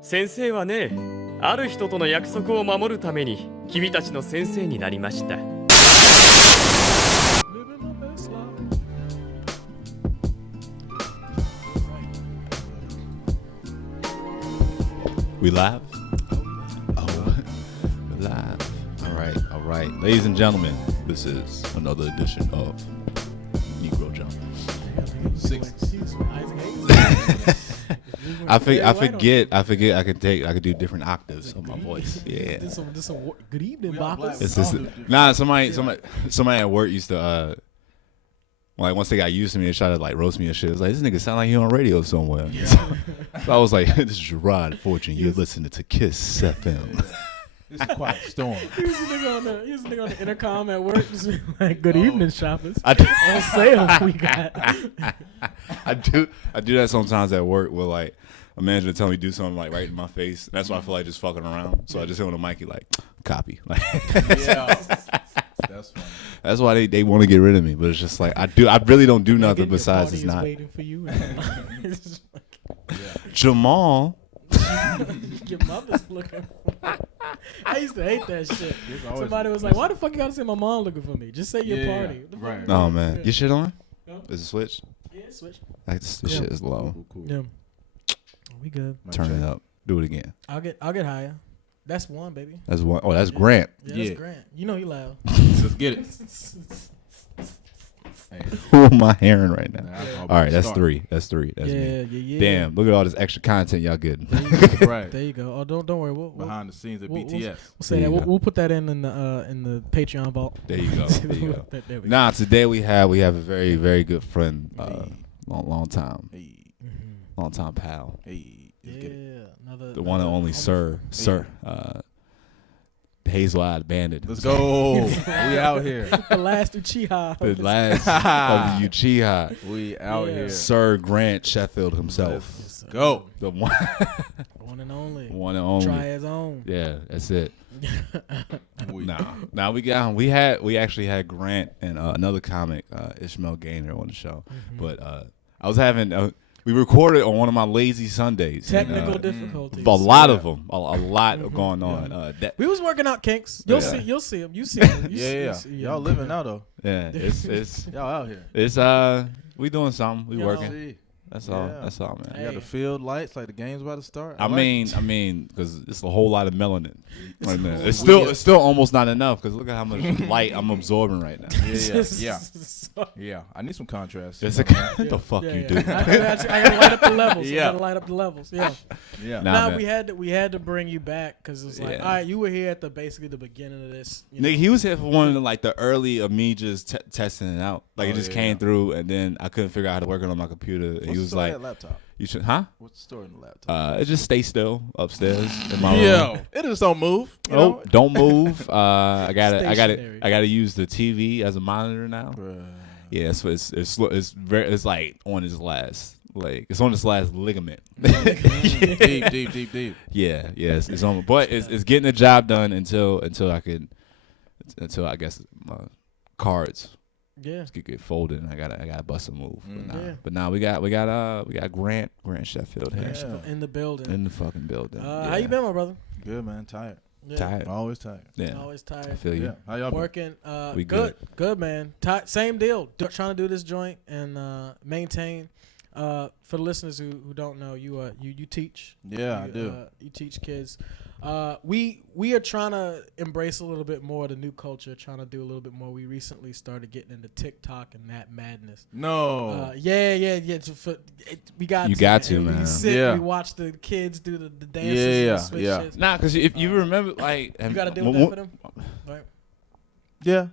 先生はね、ある人との約束を守るために君たちの先生になりました。We live? Oh, live. All right. Ladies and gentlemen, this is another edition of Negro Jump. I forget I could do different octaves on my voice. Yeah. This some good evening, boppers. Somebody at work used to like once they got used to me, they tried to like roast me and shit. It was like, this nigga sound like he on radio somewhere. Yeah. So I was like, this is Gerard Fortune. You're listening to Kiss FM. It's a quiet storm. He was a nigga on the intercom at work, just like, good evening, shoppers. I do. On sale we got. I do that sometimes at work where like a manager will tell me to do something like right in my face. That's why I feel like just fucking around. So I just hit on the mic like, copy. Like, Yeah. That's funny. that's why they want to get rid of me. But it's just like I really don't do nothing Your besides party it's is not. waiting for you. It's just like, Jamal. your mother's looking for you. I used to hate that shit. Somebody was like, why the fuck you gotta say my mom looking for me? Just say your party. The right. fuck? Oh man, Yeah. your shit on? No. Is it switch? Yeah, switch. Like this shit is low. Cool. Yeah. We good. Turn it up. Do it again. I'll get higher. That's one, baby. That's one. Oh, that's Grant. Yeah, Yeah. that's Grant. You know he loud. Let's get it. Hey, Who am I hearing right now? nah, All right, that's start. three. That's me. Yeah. Damn, look at all this extra content y'all getting. Right. There you go. Oh, don't worry. We'll Behind the scenes at we'll- BTS. We'll say There that. you We'll, go. we'll put that in the Patreon vault. There you go. There you go. There we Nah, today we have a very, very good friend, long time pal, Hey. go. Let's get it. Yeah, another the one and only Sir, Hazel-eyed Bandit, Let's go. We out here. the last Uchiha. the last of the Uchiha, We out Yeah. here. Sir Grant Sheffield himself, Let's Go. the one, One and only. one and only. Try his own. Yeah, that's it. We. Nah, we actually had Grant and another comic, Ishmael Gaynor, on the show, but I was having. We recorded on one of my lazy Sundays. Technical and, difficulties. a lot of them. A lot going on. We was working out kinks. You'll see. You'll see them. You see them. Yeah. Y'all living now though. Yeah, it's Y'all out here. we doing something. We You working. See. That's all. Yeah. That's all, man. You got the field lights like the game's about to start. I mean, because it's a whole lot of melanin. Right now. It's It's still almost not enough. Because look at how much light I'm absorbing right now. Yeah. I need some contrast. It's you like, know what what the fuck you do? I gotta light up the levels. Yeah. I gotta light up the levels. Yeah. I mean? Yeah. Nah, Nah, man. we had to bring you back because it was like, Yeah. all right, you were here at basically the beginning of this. You know? Nigga, he was here for one of the early of me just testing it out. Like it just came through, and then I couldn't figure out how to work it on my computer. And What's he the was story like, of that laptop? "You should, huh?" What's the story in the laptop? It just stay still upstairs in my room. Yo, it just don't move. You Oh, know? don't move. I Stationary. gotta use the TV as a monitor now. Bruh. Yeah, so it's like on its last, like it's on its last ligament. Deep. Yeah, it's on, but it's getting the job done until I guess my cards Yeah. get folded and I gotta bust a move. Yeah. But now we got Grant Sheffield here Yeah. In the building. in the fucking building. How you been, my brother? Good man. Tired. Yeah. Tired. Always tired. Yeah, Always I tired. feel you. Yeah. How y'all been? Working. We Good, man. Same deal. Trying to do this joint and maintain. For the listeners who don't know, you teach. Yeah, I do. You teach kids. We are trying to embrace a little bit more of the new culture. Trying to do a little bit more. We recently started getting into TikTok and that madness. No. Yeah. We got. You got to, We man. sit. Yeah. We watch the kids do the dances. And the switch Yeah. shits. Nah, because if you remember, like, You got to deal with that for them. Right. Yeah.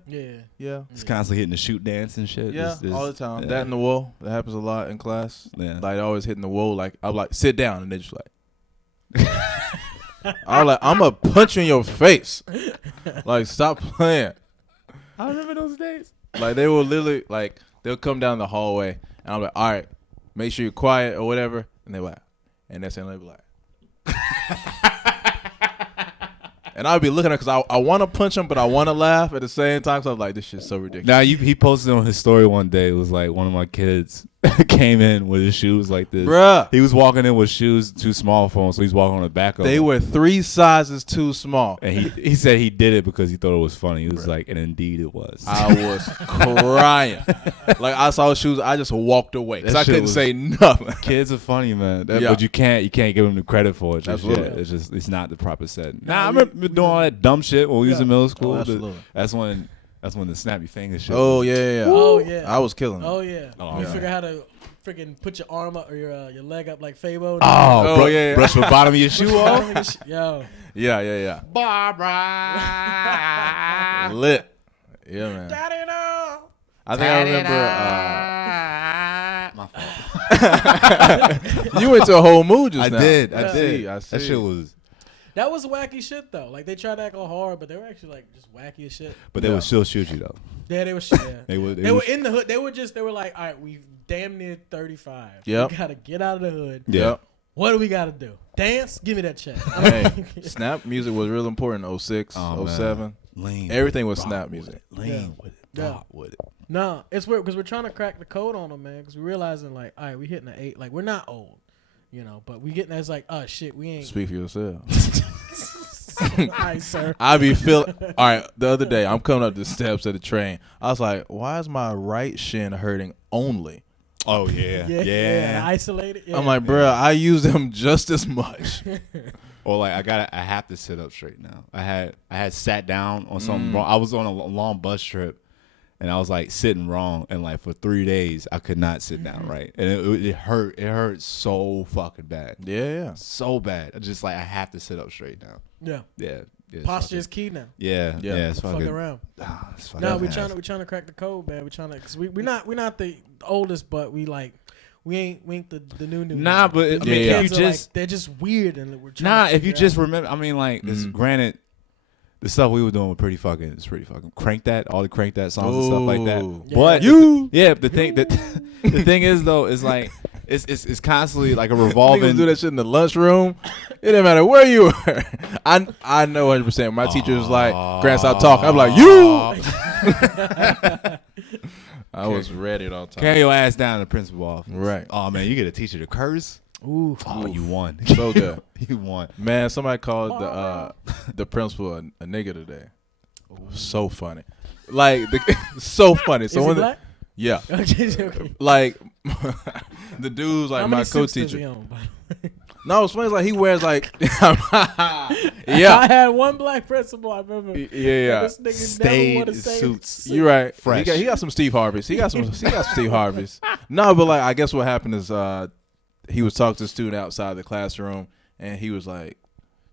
Yeah. it's constantly hitting the shoot dance and shit. Yeah. It's- All the time. yeah. That in the wall. That happens a lot in class. Yeah. Like always hitting the wall. Like I'm like sit down and they just like. I'm like I'm gonna punch you in your face. Like stop playing. I remember those days. Like they will literally like they'll come down the hallway and I'm like, all right, make sure you're quiet or whatever, and they're like, and that's and they be like, and I'll be looking at because I want to punch them, but I want to laugh at the same time. So I'm like, this shit's so ridiculous. Now he posted on his story one day. It was like one of my kids. came in with his shoes like this. Bruh. He was walking in with shoes too small for him, so he's walking on the back of They them. were 3 sizes too small. And he said he did it because he thought it was funny. He was like, and indeed it was. I was crying. Like I saw his shoes, I just walked away because That I shit couldn't was- say nothing. Kids are funny, man. Yeah. But you can't give them the credit for it. Just Absolutely. yet. It's not the proper setting. No, I remember doing all that dumb shit when we was in middle school. Oh, absolutely. That's when the snap your fingers shit. Oh yeah. Oh yeah. I was killing it. Oh yeah. Oh, You yeah. figure how to freaking put your arm up or your leg up like Fabo. Oh, yeah. Brush the bottom of your shoe off. Yo. Yeah. Barbara. Lit. Yeah, man. Daddy no. I think I remember. My fault. You went to a whole mood just now. I I did. see. That shit was. That was wacky shit though. Like they tried to act all hard, but they were actually like just wacky as shit. But they would still shoot you though. Yeah, they were shit. Yeah. They would. They were in the hood. They were like, all right, we damn near 35. Yep. We gotta get out of the hood. Yeah. What do we gotta do? Dance? Give me that check. Hey, snap music was real important in 06, Oh, 07. Lean. Everything was rock snap with music. it, Lean with it. Yeah. Rock with it. No, it's weird because we're trying to crack the code on them, man. Because we're realizing like, all right, we hitting the 8. Like we're not old, but we getting that's like, oh shit, we ain't. Speak for yourself. All right, sir. I be feeling. All right, the other day I'm coming up the steps of the train. I was like, why is my right shin hurting only? Oh yeah. Yeah. Isolated. Yeah. I'm like, bruh, I use them just as much. Or like I have to sit up straight now. I had sat down on something wrong. I was on a long bus trip, and I was like sitting wrong, and like for 3 days I could not sit down right, and it hurt. It hurt so fucking bad, Yeah. so bad. I just like I have to sit up straight now. Yeah. Yeah. It's Posture fucking- is key now. Yeah. It's Fuck fucking. around. It's fucking No, we nasty. trying to crack the code, man. We trying to because we're not the oldest, but we ain't the new. Nah, but I mean, Yeah. if Kids you are just like, they're just weird and we're trying nah, to if you figure just out. remember, I mean, like, it's granted, the stuff we were doing was pretty fucking. Crank that, all the Crank That songs and stuff like that. Ooh. Yeah. But You. the thing is though is like it's constantly like a Niggas revolving. do that shit in the lunchroom. It didn't matter where you were. I know 100%. My teacher was like, Grant, stop talking. I'm like, you. I was ready at all times. Carry your ass down to the principal office. Right. Oh man, you get a teacher to curse. Ooh. Oh, you won. So good. You won. Man, somebody called the principal a nigga today. So funny. Like, so funny. Is So he when black? yeah. Okay. Like, the dude's like How my many suits does co-teacher. he own, by the way? No, it's funny. It's like he wears like, I yeah. had one black principal. I remember. Yeah. This nigga never Stayed wore the same suits. suit. You're right. Fresh. He got some Steve Harveys. He got some Steve Harveys. No, but like I guess what happened is he was talking to a student outside the classroom, and he was like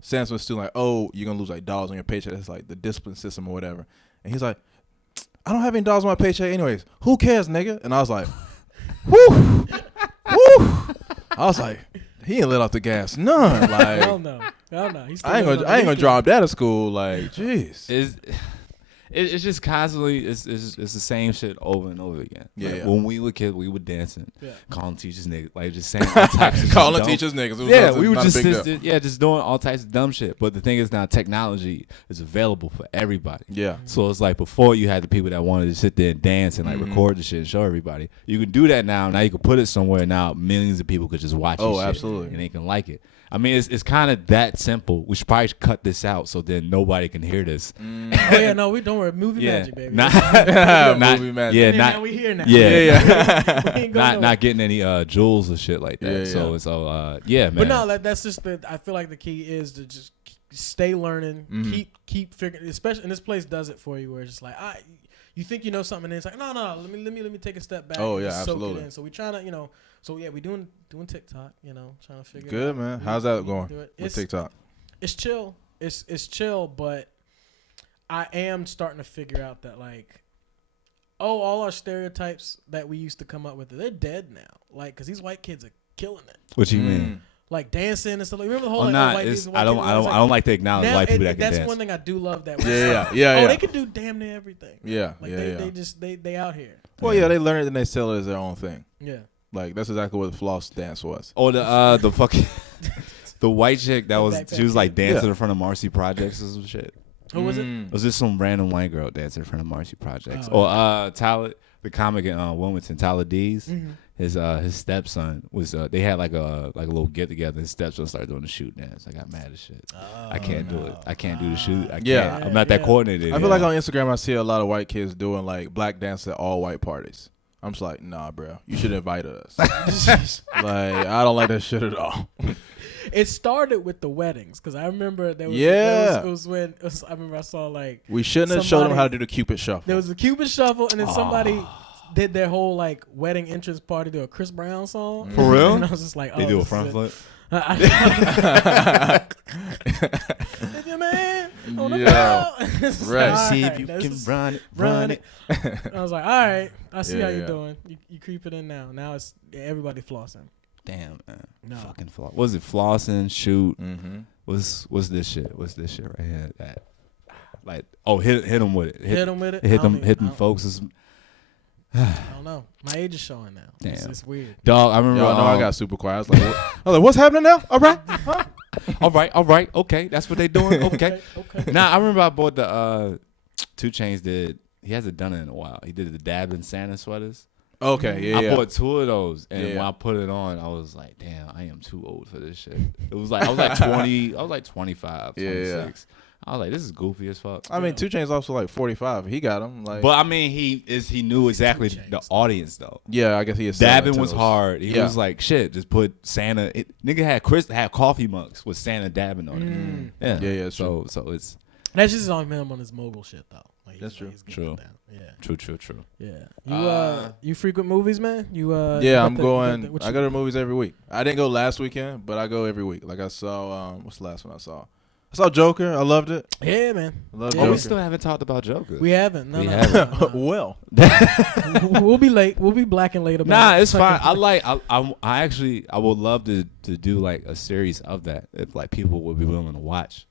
saying to a student like, "Oh, you're gonna lose like dollars on your paycheck. That's like the discipline system or whatever." And he's like, "I don't have any dollars on my paycheck anyways. Who cares, nigga?" And I was like, "Whoo, whoo." I was like, he ain't let off the gas none. Like, Hell no. He's I ain't gonna drop that at school. Like, jeez. It's just constantly it's the same shit over and over again. Yeah, Like, yeah. when we were kids, we were dancing, Yeah. calling teachers niggas, like just saying all types of Calling dumb- teachers niggas. It was Yeah, nothing- we were not a just big deal. just doing all types of dumb shit. But the thing is now technology is available for everybody. Yeah. So it's like before you had the people that wanted to sit there and dance and like record the shit and show everybody. You can do that now. Now you can put it somewhere. Now millions of people could just watch it. Oh, absolutely. And they can like it. I mean, it's kind of that simple. We should probably cut this out so then nobody can hear this. Oh yeah, no, we don't worry. Movie Yeah, magic, baby. not, Movie magic. Yeah, Hey, not man, we here now. yeah, We ain't going not nowhere. getting any jewels or shit like that. Yeah, so yeah. it's yeah, man. But no, that's just I feel like the key is to just stay learning, Mm-hmm. keep figuring. Especially, and this place does it for you, where it's just like, you think you know something, and it's like, no, let me take a step back. Oh, and yeah, just soak it absolutely. in. So we trying to, so yeah, we doing TikTok, trying to figure. Good, it out. man. We- How's that we going do it. with TikTok? It's chill. It's chill, but I am starting to figure out that like, all our stereotypes that we used to come up with, they're dead now. Like, cause these white kids are killing it. what you mean? Like dancing and stuff. Like, remember the whole Oh, like, nah, white it's, dudes and white I don't kids? I don't I don't like to acknowledge Now, white people that can that's dance. one thing I do love that. Yeah. They can do damn near everything. Yeah, Like yeah. they just they out here. Well, yeah, they learn it and they sell it as their own thing. Yeah. Like that's exactly what the floss dance was. Or the fucking the white chick that was Backpack she was like dancing Yeah. in front of Marcy Projects or some shit. Who was it? It was just some random white girl dancing in front of Marcy Projects. Oh, Or Tyler the comic in Wilmington, Tyler Dees. Mm-hmm. His stepson was they had like a little get together. His stepson started doing the shoot dance. I got mad as shit. I can't do it. I can't do the shoot. I can't. I'm not that coordinated. I feel like on Instagram I see a lot of white kids doing like black dance at all white parties. I'm just like, nah, bro. You should invite us. Like, I don't like that shit at all. It started with the weddings because I remember there was I remember I saw like we shouldn't have showed them how to do the Cupid shuffle. There was a Cupid shuffle and then somebody did their whole like wedding entrance party to a Chris Brown song. For real? And I was just like, they do a front flip. If your man on the floor. Right. See if you can run it. I was like, all right, I see how you're doing. You creep it in now. Now it's everybody flossing. Damn, man. No. Fucking floss. Was it flossing? Shoot. Mm-hmm. What's this shit? What's this shit right here? That like hit them with it. Hit them with it. Hit them folks. I don't know. My age is showing now. Damn. It's weird. Dog, I remember. I got super quiet. I was like, what's happening now? All right. Huh? all right. Okay, that's what they doing. Okay. Okay. Nah, I remember I bought the 2 Chainz did. He hasn't done it in a while. He did the dabbing Santa sweaters. Okay, yeah. I bought 2 of those, and when Yeah. I put it on, I was like, "Damn, I am too old for this shit." It was like I was like 20, I was like 25, 26. I was like, "This is goofy as fuck." I mean, 2 Chainz also like 45. He got him. Like, But I mean, he knew exactly the audience though. yeah, I guess he is. Dabbing was hard. He was like, "Shit, just put Santa." Nigga had coffee mugs with Santa dabbing on it. Yeah. So it's That's just on him on his mogul shit though. Like, That's true. He's getting True. it down. Yeah. true. Yeah. You frequent movies, man? Yeah, I'm going. I go to movies every week. I didn't go last weekend, but I go every week. Like I saw. What's the last one I saw? I saw Joker. I loved it. Yeah, man. I loved Oh, Joker. we still haven't talked about Joker. We haven't. No, We no, haven't. no, no. Well, We'll be late. We'll be black and late about Nah, it. it's fine. I actually would love to do like a series of that if like people would be willing to watch.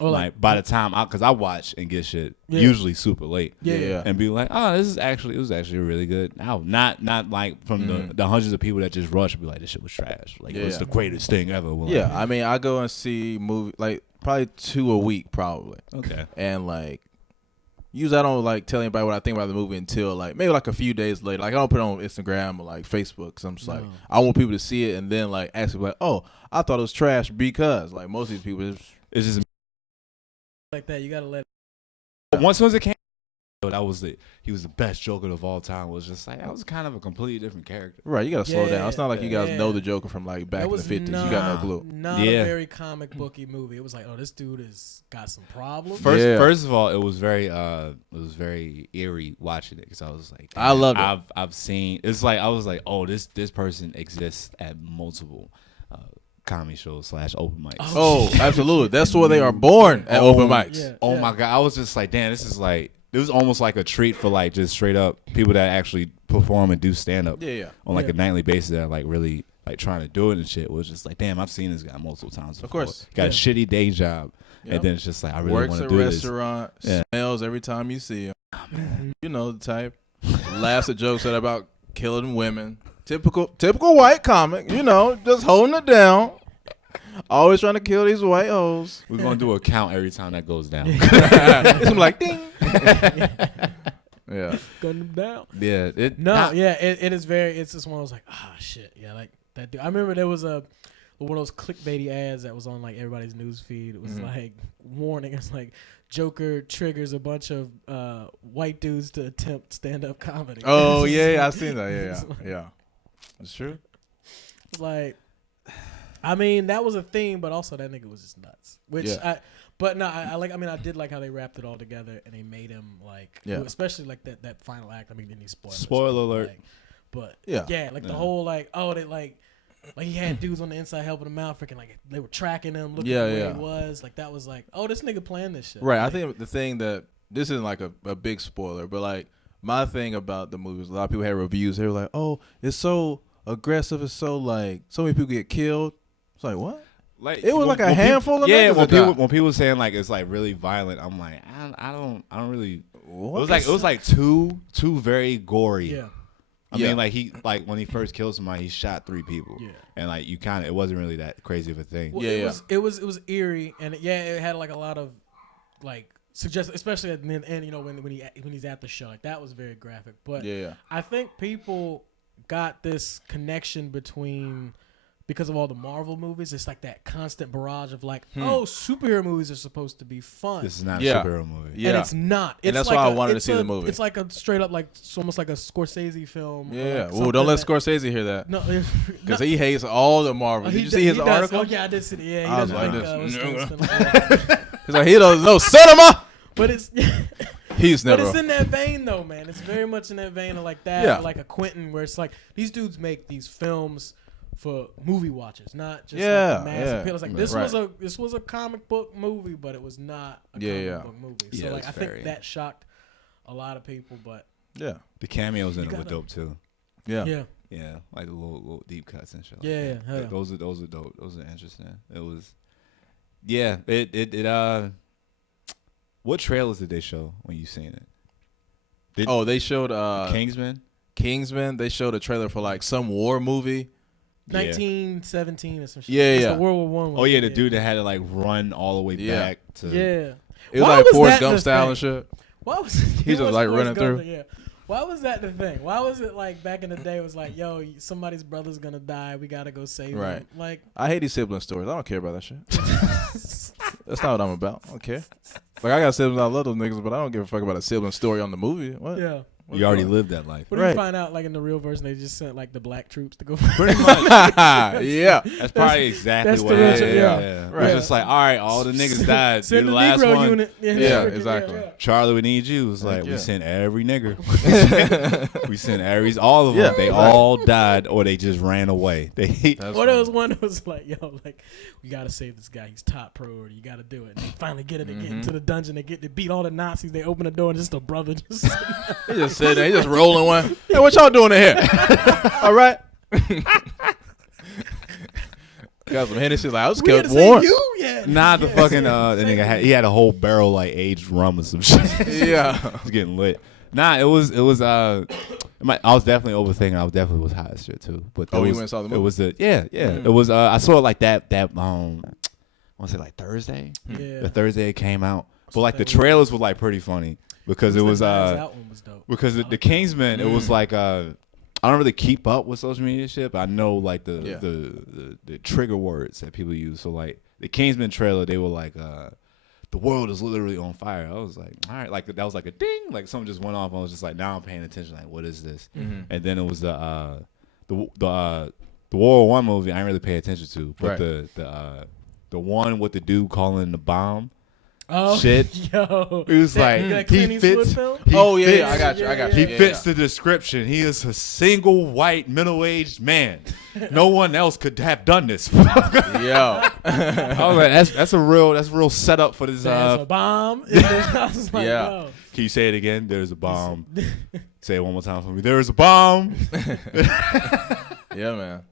Or Like by the time because I watch and get shit Yeah. usually super late. Yeah. And be like, oh, it was actually really good. No, not like from the hundreds of people that just rush and be like, this shit was trash. Like it was the greatest thing ever. Well, yeah. I mean, I go and see movie like probably 2 a week, probably. Okay. And like, usually I don't like tell anybody what I think about the movie until like maybe like a few days later. Like I don't put it on Instagram or like Facebook because I'm just like I want people to see it and then like ask me like, oh, I thought it was trash because like most of these people It's just like that. You gotta let. once it came, he was the best Joker of all time. Was just like that was kind of a completely different character. right. You gotta slow down. It's not like you guys Yeah. know the Joker from like back in the 50s. You got no clue. Not Yeah. a very comic booky movie. It was like, oh, this dude has got some problems. First of all, it was very eerie watching it because I was like, I loved it. I've seen. It's like I was like, oh, this person exists at multiple comedy shows / open mics. Oh, absolutely. That's where they are born at open mics. Yeah. Oh my god, I was just like, damn, this was almost like a treat for like just straight up people that actually perform and do stand up on like a nightly basis that are like really like trying to do it and shit. It was just like, damn, I've seen this guy multiple times before. Of course. Got a shitty day job. And then it's just like I really want to do Works this. at a restaurant, smells every time you see him. You know the type. Laughs at jokes that about killing women. Typical white comic, you know, just holding it down. Always trying to kill these white hoes. We're gonna do a count every time that goes down. I'm like, ding. Yeah. Gun them down. Yeah. It is very. It's just one of those like, shit. Yeah, like that dude. I remember there was one of those clickbaity ads that was on like everybody's news feed. It was like warning. It's like Joker triggers a bunch of white dudes to attempt stand up comedy. Oh yeah, I've seen that. Yeah. It's true. It's like, I mean, that was a theme, but also that nigga was just nuts. I did like how they wrapped it all together and they made him like, especially like that final act. I mean, any spoilers? Spoiler alert. Like, but the whole like, oh, they like he had dudes on the inside helping him out, freaking like they were tracking him, looking where he was. Like that was like, oh, this nigga playing this shit. Right. Like, I think the thing that this isn't like a big spoiler, but like my thing about the movie is a lot of people had reviews. They were like, oh, it's so aggressive. It's so like so many people get killed. It's like what? Like it was like a handful of niggas when people saying like it's like really violent, I'm like I don't really. What? It was like two very gory. Yeah. I mean, like when he first killed somebody, he shot 3 people. Yeah. And like it wasn't really that crazy of a thing. Well, it was eerie, and it had like a lot of like suggest, especially at the end, when he's at the show, like that was very graphic. But Yeah. I think people got this connection because of all the Marvel movies. It's like that constant barrage of like, superhero movies are supposed to be fun. This is not Yeah. a superhero movie. Yeah. And it's not. And It's that's like why I wanted to see the movie. It's like a straight up, like it's almost like a Scorsese film. or Yeah. like Well, don't let something Scorsese hear that. No, because he hates all the Marvel. Did you see his article? Oh yeah, I did see it. Yeah, he I was doesn't like like this. He's like, he doesn't know cinema. But it's He's but never. it's in that vein though, man. It's very much in that vein of like that, Yeah. or like a Quentin, where it's like these dudes make these films for movie watchers, not just Yeah, like the mass yeah. appeal. It's like Right. this was a comic book movie, but it was not a Yeah, comic book movie. Yeah, So like it's I think very- that shocked a lot of people, but Yeah. The cameos in it were gotta- dope too. Yeah. yeah. Yeah, like the little deep cuts and shit. Like Yeah, that. yeah, hell yeah. Those are dope. Those are interesting. It was. Yeah. What trailers did they show when you seen it? They showed Kingsman. Kingsman. They showed a trailer for like some war movie. 1917 or some shit. Yeah, It's yeah. the World War One. Oh yeah, the dude that had to like run all the way Yeah. back to. Yeah. It was Why like was Forrest that Gump the style thing? and shit. Why was He's just like running through. Yeah. Why was that the thing? Why was it like back in the day? It was like, yo, somebody's brother's gonna die. We gotta go save Right. him. Like, I hate these sibling stories. I don't care about that shit. That's not what I'm about. I don't care. Like I got siblings. I love those niggas, but I don't give a fuck about a sibling story on the movie. What? yeah. What's You already going lived that life. What did Right. you find out? Like in the real version, they just sent like the black troops to go. Pretty much. on? Yeah. That's probably exactly that's what the happened. original- Yeah, yeah. It Right. was just like, all right, all the niggas died. You're Send the the last Negro one. unit. Yeah, exactly. Charlie, we need you. It was like, Yeah. we sent every nigger. We sent every, all of them. Yeah. They Right. all died or they just ran away. They That's Or there fine. was one that was like, yo, like, we gotta save this guy. He's top priority. You gotta do it. And they finally get it. They get into the dungeon. They beat all the Nazis. They open the door and just a brother just. He just sitting there. He just rolling one. Hey, what y'all doing in here? All right. Got some Hennessy. Like I was We had killed to say warm. you, yeah. Nah, the Yeah. fucking the nigga he had a whole barrel like aged rum or some shit. Yeah. It was getting lit. Nah, it was I was definitely overthinking. I was definitely was high as shit too. But Oh, it you was, went and saw the It movie? was it was I saw it like that I want to say like Thursday. Yeah. The Thursday it came out. But like the That was- trailers were like pretty funny because it was that one was dope. because the Kingsman it was like I don't really keep up with social media shit, but I know like the trigger words that people use. So like the Kingsman trailer, they were like, "The world is literally on fire." I was like, "All right," like that was like a ding, like something just went off. I was just like, "Now I'm paying attention." Like, what is this? And then it was the World War One movie. I didn't really pay attention to, but Right. the one with the dude calling the bomb. Oh Shit. yo, It was that like Clint he Eastwood fits. film? He Oh yeah, fits- I got you. I got yeah, you. He Yeah, fits yeah. the description. He is a single white middle-aged man. No one else could have done this. Yo. I was like, that's a real setup for this. There's a bomb. I was like, Yeah. yo. Can you say it again? There's a bomb. Say it one more time for me. There is a bomb. Yeah, man.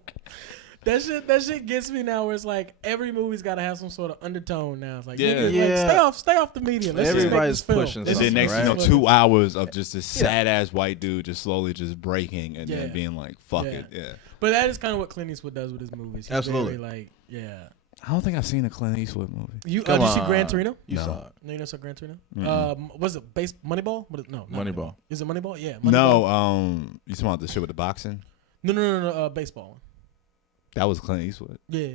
That shit gets me now. Where it's like every movie's got to have some sort of undertone now. It's like, Yeah. nigga, Yeah. like, stay off the medium. Let's Everybody's just make this pushing film. And then next, Right. 2 hours of just this sad-ass white dude just slowly just breaking and Yeah. then being like, fuck Yeah. it. Yeah. But that is kind of what Clint Eastwood does with his movies. He's Absolutely. very, like, yeah. I don't think I've seen a Clint Eastwood movie. You Come did you see on. Gran Torino? You No. saw it. No, you never saw Gran Torino. Mm-mm. Was it Moneyball? No, not Moneyball. Is it Moneyball? Yeah. Moneyball. No, you talking about the shit with the boxing? No. Baseball one. That was Clint Eastwood. Yeah.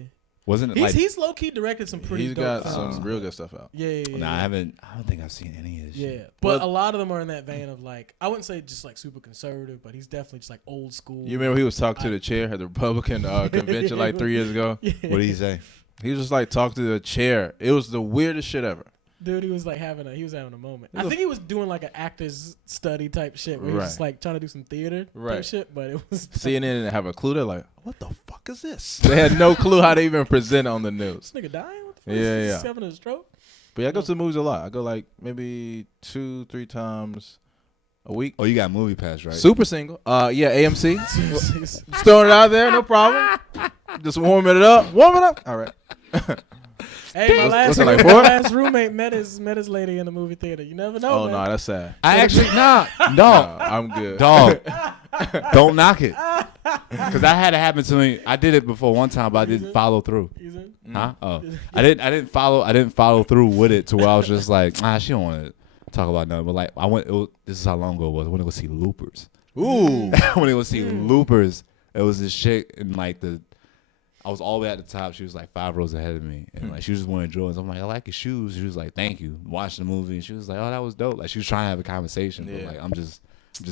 Wasn't it like? He's low key directed some pretty He's dope got films. some real good stuff out. Yeah. Nah, I don't think I've seen any of this Yeah, shit. but Well- a lot of them are in that vein of like, I wouldn't say just like super conservative, but he's definitely just like old school. You remember he was talking to the chair at the Republican convention like 3 years ago? Yeah. What did he say? He was just like talking to the chair. It was the weirdest shit ever. Dude, he was like having a moment. I think he was doing like an actor's study type shit where he was just Right. like trying to do some theater type Right. shit, but it was CNN didn't have a clue. They're like, what the fuck is this? They had no clue how to even present on the news. this nigga dying? What the fuck? Yeah, Is yeah. he having a stroke? But yeah, I go to the movies a lot. I go like maybe 2-3 times a week. Oh, you got Movie Pass, right? Super single. Yeah, AMC. Just throwing it out there, no problem. Just warming it up. Warm it up. All right. Hey, my What's last, it like, my 4? last roommate met his lady in the movie theater. You never know, Oh man. no, that's sad. I actually no, No, I'm good. dog. Don't knock it. Because that had to happen to me. I did it before one time, but I didn't follow through. Huh? Oh, I didn't follow through with it to where I was just like, she don't want to talk about nothing. But like, this is how long ago it was. I went to go see Loopers. Ooh. When it was see Loopers, it was this chick and like I was all the way at the top. She was like 5 rows ahead of me, and like she was just wearing Jordans. I'm like, I like your shoes. She was like, thank you. Watched the movie, and she was like, oh, that was dope. Like she was trying to have a conversation, but like I'm just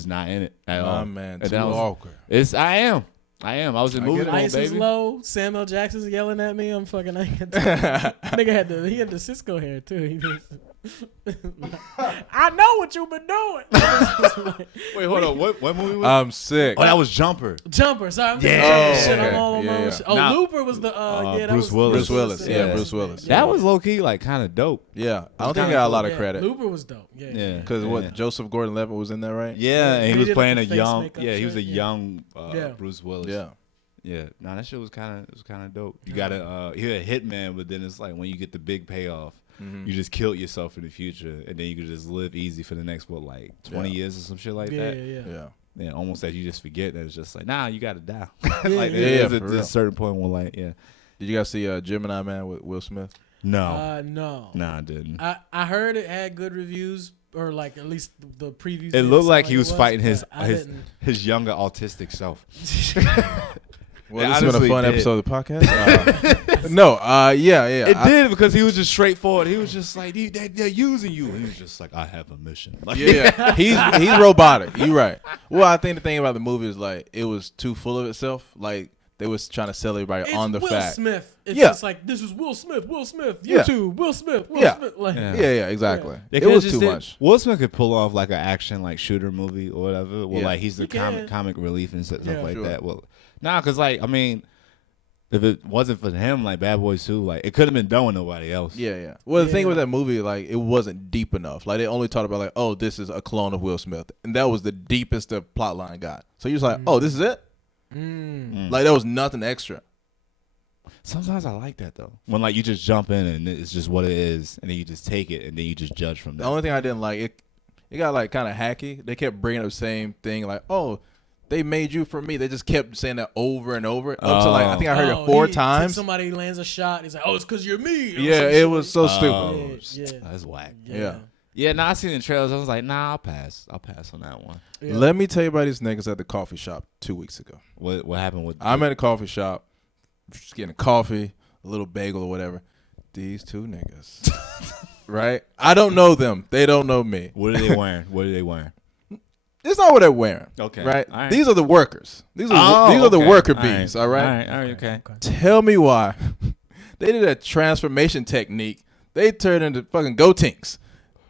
not in it at all. Man, and too awkward. I am. I was in movie mode, Ice is baby. low. Samuel Jackson's yelling at me. I'm fucking. Nigga had the Cisco hair too. I know what you've been doing. Wait, hold on. What movie was? I'm sick. Oh, that was Jumper. Jumper. Sorry, I'm all on my own shit. Oh, Nah. Looper was the that Bruce was Willis. Bruce Willis. Yeah, Bruce Willis. That was low key like kind of dope. Yeah, I don't think he got a lot of credit. Looper was dope. Yeah. Because Joseph Gordon-Levitt was in there, right? Yeah, and He he was did, playing a like, the face young. makeup Yeah, he was a shit, young Yeah. Bruce Willis. Yeah. Yeah, that shit was kind of dope. You got you're a hitman, but then it's like when you get the big payoff, you just killed yourself in the future, and then you could just live easy for the next 20 years or some shit like that. Yeah. Yeah, almost that you just forget that it's just like, nah, you got to die. Yeah, There's for real. a certain point where like, yeah. Did you guys see Gemini Man with Will Smith? No, No. I didn't. I heard it had good reviews, or like at least the previews. It looked like he was fighting but I his didn't. his younger autistic self. Well, It this has been a honestly fun did. episode of the podcast. Yeah. It did because he was just straightforward. He was just like, they're using you. And he was just like, I have a mission. Like, Yeah, he's robotic. You're right. Well, I think the thing about the movie is like it was too full of itself. Like they was trying to sell everybody It's on the Will fact. Smith. It's Yeah. just like this is Will Smith. Yeah. YouTube. Will Smith. Will Yeah. Smith. Like, Yeah, exactly. They It could've was just too did- much. Will Smith could pull off like an action like shooter movie or whatever. Well, Yeah. like he's the He can. comic relief and stuff Yeah. like Sure. that. Well, because like I mean, if it wasn't for him, like Bad Boys 2, like it could have been done with nobody else. Yeah. Well, the thing Yeah. with that movie, like, it wasn't deep enough. Like, they only talked about, like, oh, this is a clone of Will Smith. And that was the deepest the plot line got. So you're just like, oh, this is it? Like, there was nothing extra. Sometimes I like that though. When like you just jump in and it's just what it is, and then you just take it and then you just judge from The that. only thing I didn't like, it got, like, kind of hacky. They kept bringing up the same thing, like, oh, they made you for me. They just kept saying that over and over. Up to, like, I think I heard it 4 times. Somebody lands a shot. He's like, oh, it's because you're me. or Yeah, some it shit was like so that. stupid. Yeah. That's whack. Yeah. Yeah, I seen the trailers. I was like, nah, I'll pass on that one. Yeah. Let me tell you about these niggas at the coffee shop 2 weeks ago. What happened with? I'm at a coffee shop, just getting a coffee, a little bagel or whatever. These 2 niggas, right? I don't know them. They don't know me. What are they wearing? What are they wearing? It's not what they're wearing. Okay. Right? All right. These are the workers. These are the worker All bees. right. All right? All right. Okay. Tell me why. They did a transformation technique. They turned into fucking goatinks.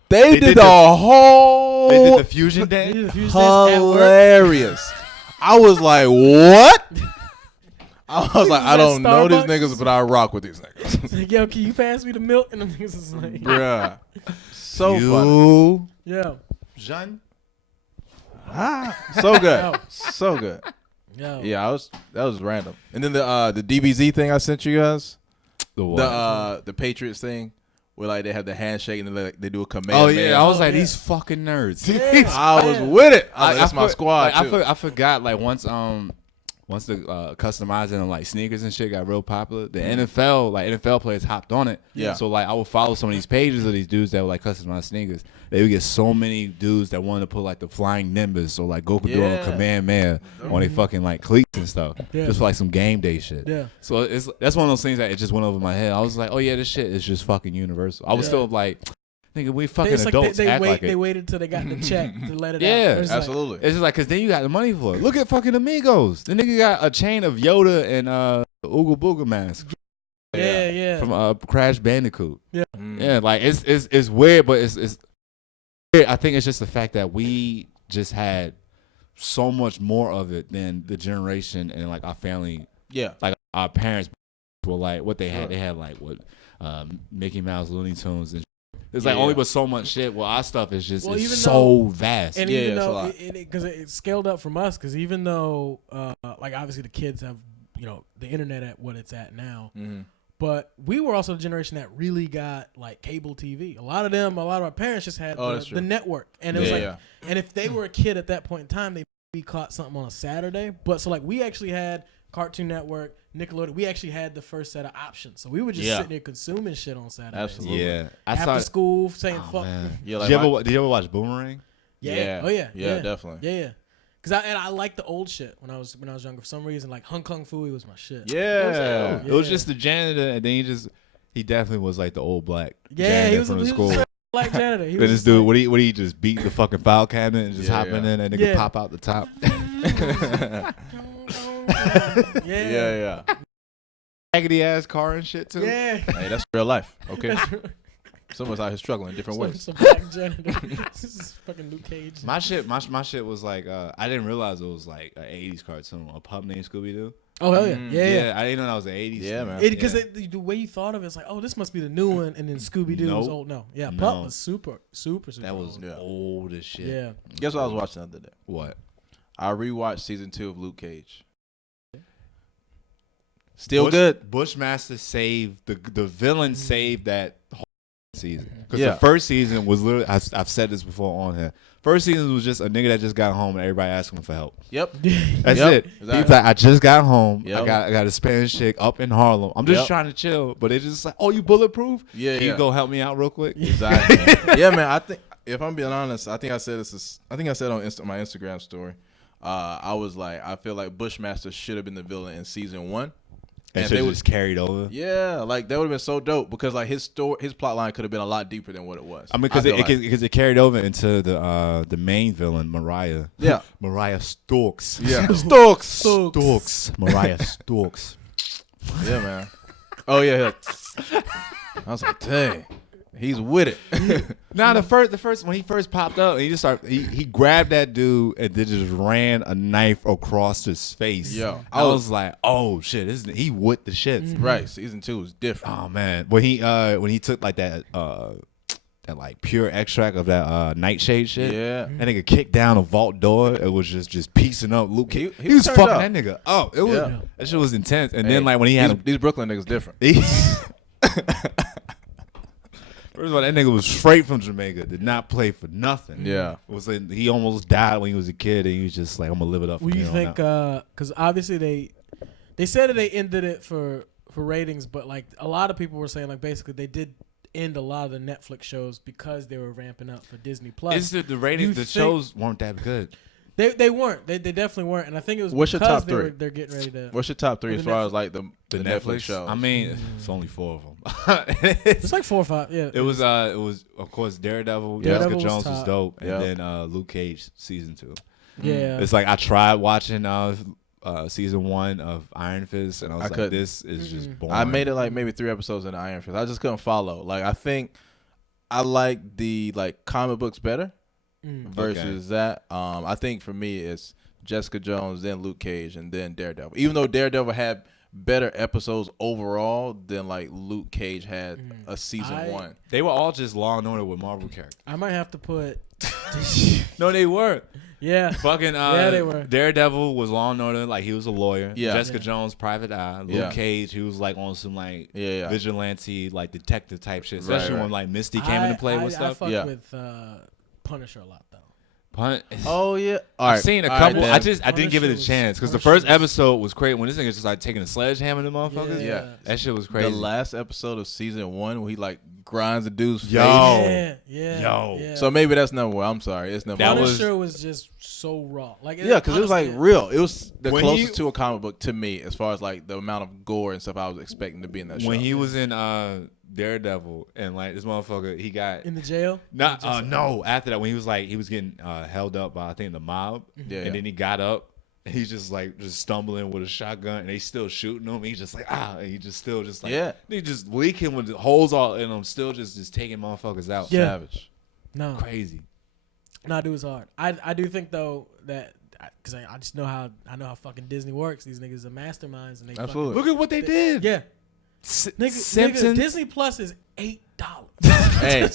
They did the whole They did the fusion dance. hilarious. I was like, what? I was like, I don't know these Starbucks? niggas, but I rock with these niggas. Like, yo, can you pass me the milk? And the niggas is like, Bruh. So funny. You, yeah. Jean? So good. So good. Yo. Yeah, that was random. And then the DBZ thing I sent you guys, The what? the Patriots thing, where like they have the handshake and then they do a command. Oh yeah, I was like yeah. these fucking nerds. I was with it. That's my for- squad. like, too. I forgot like once the customizing and like sneakers and shit got real popular, the NFL players hopped on it. Yeah. So like I would follow some of these pages of these dudes that would like customize sneakers. They would get so many dudes that wanted to put like the flying Nimbus or like Goku doing Yeah. Command Man on their fucking like cleats and stuff, Yeah. just for like some game day shit. Yeah. So that's one of those things that it just went over my head. I was like, oh yeah, this shit is just fucking universal. I was Yeah. still like, nigga, we fucking It's like adults act like it. they waited till they got the check to let it out. Yeah, It's like, Absolutely. It's just like, cause then you got the money for it. Look at fucking Amigos. The nigga got a chain of Yoda and Ooga Booga mask yeah. from Crash Bandicoot. Mm. Yeah, like it's weird, but it's weird. I think it's just the fact that we just had so much more of it than the generation and like our family, Yeah. like our parents were like what they had. Sure. They had like what Mickey Mouse, Looney Tunes, and it's like Yeah. only but so much shit. Well, our stuff is just Well, it's even so vast. And Yeah, even it's a though, lot. because it scaled up from us, because even though, like obviously the kids have, the internet at what it's at now, Mm-hmm. but we were also the generation that really got like cable TV. A lot of our parents just had Oh, that's true. the network, and it was Yeah, like, yeah. and if they were a kid at that point in time, they we caught something on a Saturday. But so like we actually had Cartoon Network, Nickelodeon. We actually had the first set of options. So we were just sitting there consuming shit on Saturday. Absolutely. Yeah. After school, saying fuck. Man. Yeah, Did you ever watch Boomerang? Yeah. Oh yeah. Yeah, definitely. Yeah. Cause I liked the old shit when I was younger. For some reason, like Hong Kong Phooey was my shit. Yeah. Yeah. It was just the janitor, and then he definitely was like the old black Yeah, janitor he was from the a school. black janitor. He But was this just dude, like, what he just beat the fucking file cabinet and just hop in and nigga Yeah. pop out the top. yeah. Raggedy ass car and shit too. Yeah. Hey, that's real life. Okay. Someone's out here struggling in different ways. Some black janitor. This is fucking Luke Cage. My shit was like I didn't realize it was like an '80s cartoon. A pup named Scooby Doo. Oh hell yeah. Yeah. I didn't know that was an '80s. Yeah, thing. man. Because the way you thought of it, it's like, oh, this must be the new one, and then Scooby Doo was Nope. old. No, yeah, No. Pup was super That was old. old as shit. Yeah. Guess what I was watching the other day? What? I rewatched season 2 of Luke Cage. Still good. Bushmaster saved the villain saved that whole season because Yeah. the first season was literally I've said this before on here. First season was just a nigga that just got home and everybody asked him for help. Yep. That's Yep, it. exactly. He's like, I just got home. Yep. I got a Spanish chick up in Harlem. I'm just Yep. trying to chill, but it's just like, oh, you bulletproof? Yeah, Can yeah. you go help me out real quick? Exactly. Yeah, man. I think if I'm being honest, I think I said this. I think I said on my Instagram story. I was like, I feel like Bushmaster should have been the villain in season 1. And if they they was was carried over. Yeah, like that would have been so dope because like his plot line could have been a lot deeper than what it was. I mean, because feel like. it carried over into the main villain, Mariah. Yeah. Mariah Stokes. Yeah. Stokes. Mariah Stokes. Yeah, man. Oh yeah. I was like, dang, he's with it. Nah, the first when he first popped up, he just started. He grabbed that dude and then just ran a knife across his face. Yo, I was like, oh shit, he with the shits. Right. Season 2 is different. Oh man, when he took like that like pure extract of that nightshade shit. Yeah. That nigga kicked down a vault door. It was just piecing up Luke. He He was turned fucking up. that nigga up. It was Yeah. that shit was intense. And Hey, then like when he had these Brooklyn niggas different. First of all, that nigga was straight from Jamaica. Did not play for nothing. Yeah. He almost died when he was a kid, and he was just like, "I'm gonna live it up." What do you think? Because obviously they said that they ended it for ratings, but like a lot of people were saying like basically they did end a lot of the Netflix shows because they were ramping up for Disney Plus. Is the rating? You The think- shows weren't that good. They weren't. They definitely weren't. And I think it was What's your because top three? they're getting ready to. What's your top 3 The as far Netflix- as like the Netflix shows? I mean, it's only 4 of them. It's like 4 or 5. Yeah. It was of course Daredevil. Yeah. Jessica Daredevil was Jones was top. dope, Yeah. and then Luke Cage season 2. Yeah. It's like I tried watching season 1 of Iron Fist, and I was I like, couldn't. this is just boring. I made it like maybe 3 episodes in Iron Fist. I just couldn't follow. Like I think I like the like comic books better versus that. I think for me it's Jessica Jones, then Luke Cage, and then Daredevil. Even though Daredevil had better episodes overall than like Luke Cage had a season 1. They were all just Law and Order with Marvel characters. I might have to put. No, they weren't. Yeah. Fucking Yeah, they were. Daredevil was Law and Order, like he was a lawyer. Yeah. Jessica Yeah. Jones, private eye. Luke Yeah. Cage, he was like on some like Yeah. vigilante, like detective type shit. Right, Especially right. when like Misty came into play with I stuff. fuck Yeah. with Punisher a lot though. Oh yeah. All I've right. seen a All couple. right, I then. didn't give it a Punisher chance because the was- first episode was crazy. When this nigga just like taking a sledgehammer to motherfuckers. Yeah. That shit was crazy. The last episode of season 1 where he like grinds the dude's face. Yo. Yeah. Yo. Yeah. So maybe that's number 1. I'm sorry. It's number That 1. was- Punisher was just so raw. Like Yeah, because it was like honestly, real. It was the When closest he- to a comic book to me as far as like the amount of gore and stuff I was expecting to be in that show. When he was in Daredevil and like this motherfucker, he got in the jail. not no. After that, when he was getting held up by I think the mob, Yeah, and yeah. then he got up. And he's just like stumbling with a shotgun, and they still shooting him. He's just like and he just still just like Yeah. They just leaking with the holes all in him, still just taking motherfuckers out. Yeah. Savage. No, Crazy. no, dude, it's hard. I do think though that because I just know how fucking Disney works. These niggas are masterminds, and they Absolutely. Look at what they did. Yeah, nigga, Simpsons. Disney Plus is $8. Hey,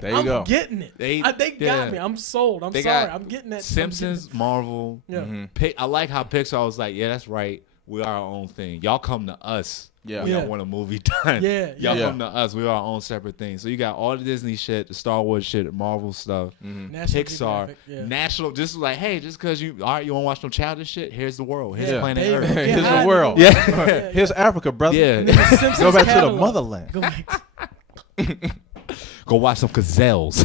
there you I'm go. getting it. They got yeah. me. I'm sold. I'm They sorry. got I'm getting that. Simpsons, Marvel. Yeah. Mm-hmm. I like how Pixar was like, yeah, that's right. we are our own thing. Y'all come to us. Yeah. Y'all want a movie done. Yeah, Y'all yeah. come to us. We are our own separate thing. So you got all the Disney shit, the Star Wars shit, the Marvel stuff, National Pixar, Geographic, yeah. National. Just like, hey, just because you want to watch no childish shit, here's the world. Here's planet David. Earth. Here's Yeah, the world. Yeah. Here's Africa, brother. Yeah. And then the Simpsons Go back to the catalog. motherland. Go back Go watch some gazelles.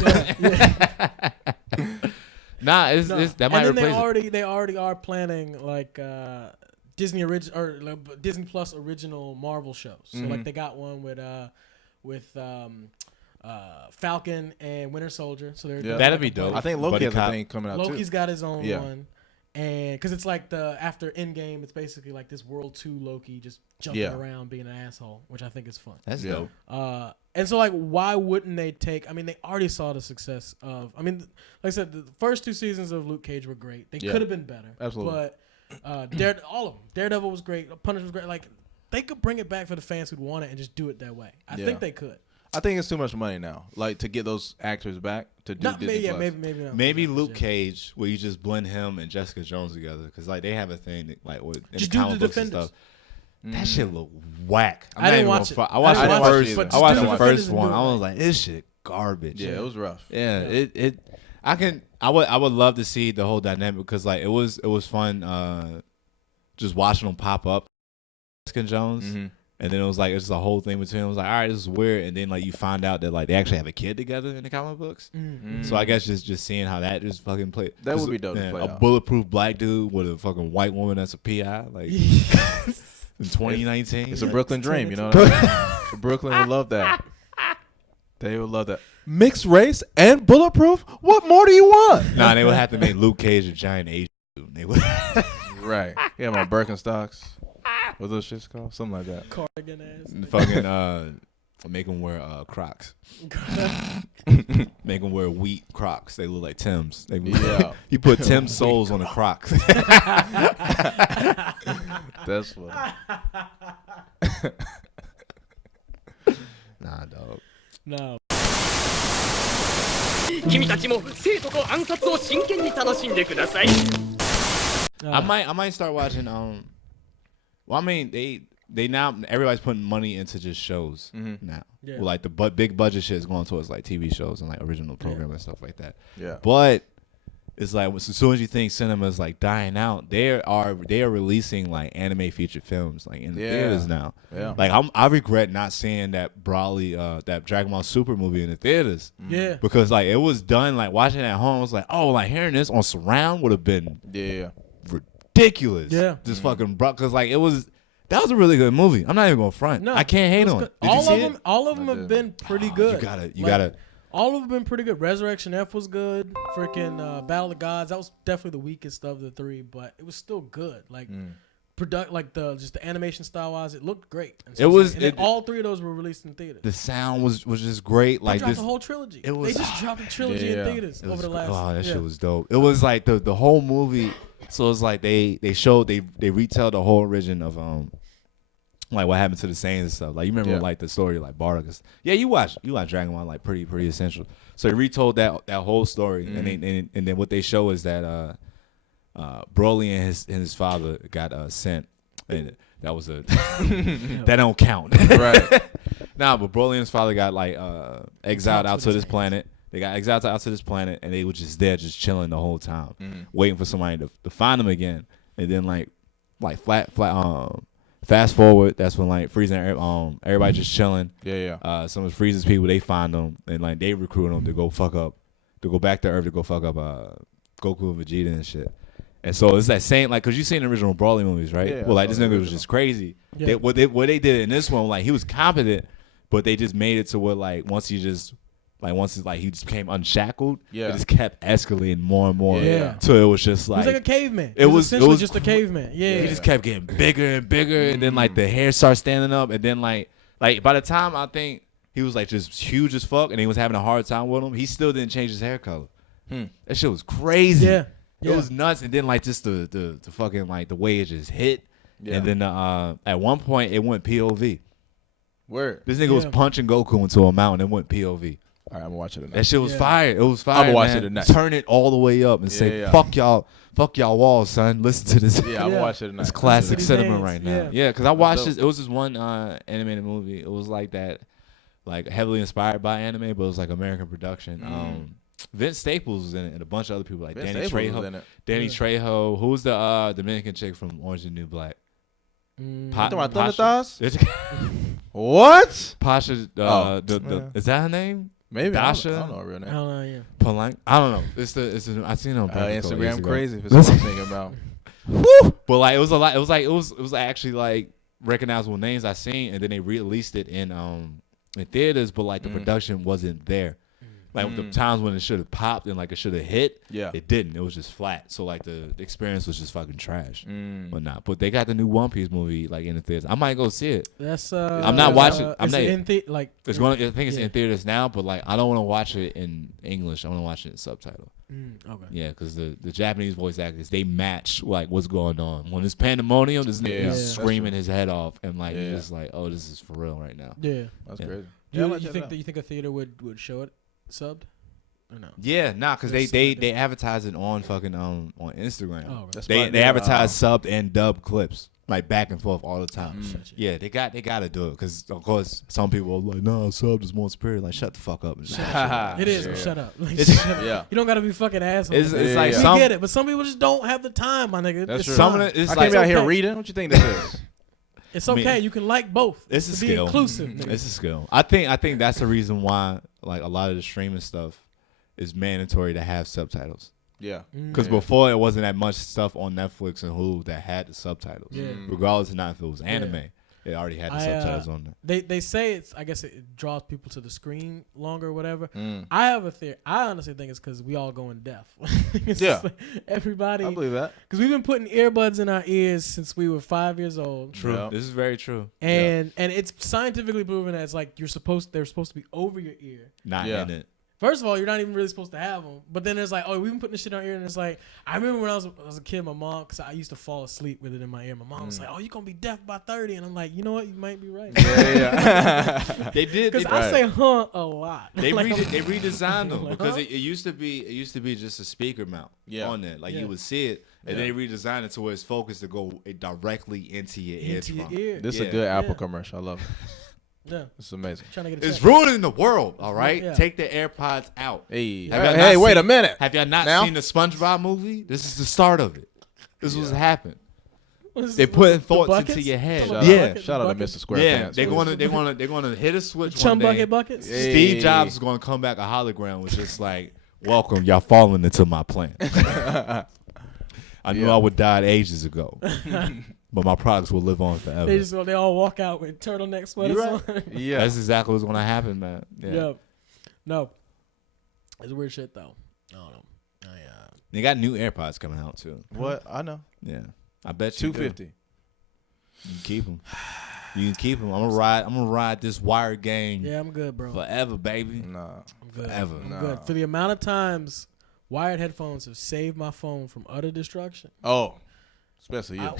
Nah, it's that might and then replace it. they already are planning like Disney Disney Plus original Marvel shows. So like they got one with Falcon and Winter Soldier. So they're doing, That'd like, be a dope. I think Buddy Loki has a cop. thing coming out Loki's too. got his own Yeah. one, and because it's like after Endgame, it's basically like this World 2 Loki just jumping around being an asshole, which I think is fun. That's Yeah. dope. And so like, why wouldn't they take? I mean, they already saw the success of. I mean, like I said, the first 2 seasons of Luke Cage were great. They could have been better. Absolutely. But all of them. Daredevil was great. Punisher was great. Like they could bring it back for the fans who'd want it and just do it that way. I think they could. I think it's too much money now, like to get those actors back to do Not Disney maybe, Plus. maybe not. Maybe Yeah. Luke Cage, where you just blend him and Jessica Jones together, because like they have a thing that, like with in Just the do comic the books and Defenders. stuff. That shit look whack. I didn't watch it. I watched I the didn't watch first. it, but I just watched do the the first Defenders and one. do it I was right. like, this shit garbage. Yeah, it was rough. Yeah, it. I would love to see the whole dynamic, because like it was fun just watching them pop up, Jessica Jones, and then it was like it's just a whole thing between them. It was like, all right, this is weird, and then like you find out that like they actually have a kid together in the comic books. So I guess just seeing how that just fucking played. That would be dope to play A out. bulletproof black dude with a fucking white woman that's a PI, like in 2019. It's a Brooklyn dream, you know what I mean? Brooklyn would love that. They would love that. Mixed race and bulletproof? What more do you want? Nah, they would have to make Luke Cage a giant Asian dude. They would. Right. Yeah, my Birkenstocks. What those shits called? Something like that. Cardigan ass. Fucking make them wear Crocs. Make them wear wheat Crocs. They look like Tim's. Yeah. You put Tim's soles on the Crocs. That's what. Nah, dog. No. 君たちも生徒と暗殺を真剣に楽しんでください。 I might start watching. Well, I mean, they now everybody's putting money into just shows now. Yeah. Well, like the big budget shit is going towards like TV shows and like original programming and stuff like that. Yeah. But it's like as soon as you think cinema is like dying out, they are releasing like anime featured films like in the theaters now. Yeah. Like I regret not seeing that Broly that Dragon Ball Super movie in the theaters. Yeah. Because like it was done like watching it at home. I was like, oh, like hearing this on surround would have been Yeah. ridiculous. Yeah. Just fucking because like that was a really good movie. I'm not even gonna front. No, I can't hate was on good. it. Did you see it? All of them have been pretty good. You gotta. All of them been pretty good. Resurrection F was good. Freaking Battle of the Gods, that was definitely the weakest of the 3, but it was still good. Like like the animation style wise, it looked great. And then all 3 of those were released in theaters. The sound was just great. They Like dropped this, the whole trilogy. it was- They just dropped a trilogy in theaters over the last. Oh, that shit was dope. It was like the whole movie. So it's like they retell the whole origin of like what happened to the Saiyans and stuff. Like you remember like the story like Bardock. Yeah, you watch Dragon Ball like pretty essential. So they retold that whole story, and then what they show is that Broly and his father got sent, and that was a that don't count. Right. Nah, but Broly and his father got like exiled out to this planet. They got exiled out to this planet, and they were just there, just chilling the whole time, waiting for somebody to find them again. And then like fast forward, that's when like Frieza and everybody just chilling. Yeah. Some of Frieza's people, they find them and like they recruit them to go back to Earth to go fuck up Goku and Vegeta and shit. And so it's that same like, cause you seen the original Broly movies, right? Yeah, well, like I this saw the nigga was original. just crazy. Yeah. What they did in this one, like he was competent, but they just made it to where like once he just became unshackled, Yeah. it just kept escalating more and more. Yeah. So it was just He was like like a caveman. it was essentially was just a caveman. Yeah. he just kept getting bigger and bigger, and then like the hair started standing up, and then like by the time I think he was like just huge as fuck, and he was having a hard time with him, he still didn't change his hair color. That shit was crazy. Yeah. It was nuts, and then like just the fucking like the way it just hit, and then at one point it went POV. Word. This nigga was punching Goku into a mountain and went POV. All right, I'm gonna watch it tonight. That shit was fire. It was fire. I'ma watch man. it tonight. Turn it all the way up and say, fuck y'all walls, son. Listen to this. Yeah, I'm gonna watch it tonight. It's classic Listen to cinema these right names, now. Yeah, because I watched dope. this. It was this one animated movie. It was like that, like heavily inspired by anime, but it was like American production. Vince Staples was in it, and a bunch of other people like Vince Danny Staples was Trejo. in it. Danny Trejo. Who's the Dominican chick from Orange and the New Black? Mm. You talking about Thunder Pasha- Thighs? What? Pasha. Yeah. Is that her name? Maybe Dasha? I don't know her real I name. don't know. Yeah. Palank. I don't know. It's the I seen it on Breakfast Club years Instagram ago. crazy. If it's what I'm thinking about. But like it was a lot. It was actually like recognizable names I seen, and then they released it in theaters, but like the production wasn't there. Like the times when it should have popped and like it should have hit, it didn't. It was just flat. So like the experience was just fucking trash. But not. But they got the new One Piece movie like in the theaters. I might go see it. That's I'm not watching. I'm is not. it in like It's going. I think it's yeah. in theaters now, but like I don't want to watch it in English. I want to watch it in subtitle. Okay. Yeah, because the Japanese voice actors, they match like what's going on. When it's pandemonium, this nigga Yeah. is screaming his head off, and like Yeah. you're just like, oh, this is for real right now. Yeah. That's Yeah. crazy. Do you, might check it out. you think a theater would show it subbed or no? Yeah, nah, because Yes, they advertise it on fucking on Instagram. Oh, okay. That's They my- they advertise subbed and dubbed clips like back and forth all the time. Shut you. Yeah, they got to do it because of course some people are like, no, subbed is more superior. Like, shut the fuck up. And just watch it. It is. Yeah. But shut up. Like, It's- shut up. Yeah. You don't gotta be fucking assholes. It's Yeah, like yeah. we some get it, but some people just don't have the time, my nigga. That's It's true. some of fine. it is I like came out here okay. reading. What you think this is? It's I mean, okay. You can like both. it's a to skill. Be inclusive. Nigga. It's a skill. I think that's the reason why like a lot of the streaming stuff is mandatory to have subtitles. Yeah. Because Yeah. before it wasn't that much stuff on Netflix and Hulu that had the subtitles. Yeah. Regardless of not if it was anime, it already had the subtitles on there. They say it's. I guess it draws people to the screen longer or whatever. Mm. I have a theory. I honestly think it's because we all going deaf. It's Yeah. just like everybody. I believe that. Because we've been putting earbuds in our ears since we were 5 years old. True. Yeah. This is very true. And it's scientifically proven that it's like they're supposed to be over your ear. Not Yeah. in it. First of all, you're not even really supposed to have them. But then there's like, oh, we've been putting this shit in our ear, and it's like, I remember when I was a kid, my mom, because I used to fall asleep with it in my ear. My mom was like, oh, you're gonna be deaf by 30, and I'm like, you know what, you might be right. Yeah. They did. Because They, I say huh a lot. they, Like, they redesigned them Like, because huh? it used to be just a speaker mount on there. Like Yeah. you would see it, and they redesigned it to where it's focused to go directly into your into eardrum. your ear. This is Yeah. a good Apple Yeah. commercial. I love it. Yeah, It's amazing. trying to get a It's check. ruining the world. All right, Yeah. take the AirPods out. Hey, Have y'all hey, not wait seen- a minute. Have y'all not Now? seen the SpongeBob movie? This is the start of it. This was happened. What's They this, putting the thoughts buckets? into your head. Talking about Yeah. buckets, Shout out to buckets? Mr. Squarepants. Yeah, they're Please. gonna hit a switch Chum one day. bucket buckets. Hey. Steve Jobs is gonna come back a hologram with just like, "Welcome, y'all falling into my plan." I knew Yeah. I would die ages ago, but my products will live on forever. They all walk out with turtleneck sweaters You on. Yeah. That's exactly what's gonna happen, man. Yeah. Yeah. No. It's weird shit though. I don't know. They got new AirPods coming out too. What? I know. Yeah, I bet you do. $250. You can keep them. You can keep them. I'm gonna ride this wired game Yeah, I'm good, bro. forever, baby. Nah. I'm good. Forever. I'm Nah. good. For the amount of times wired headphones have saved my phone from utter destruction. Oh. Especially you.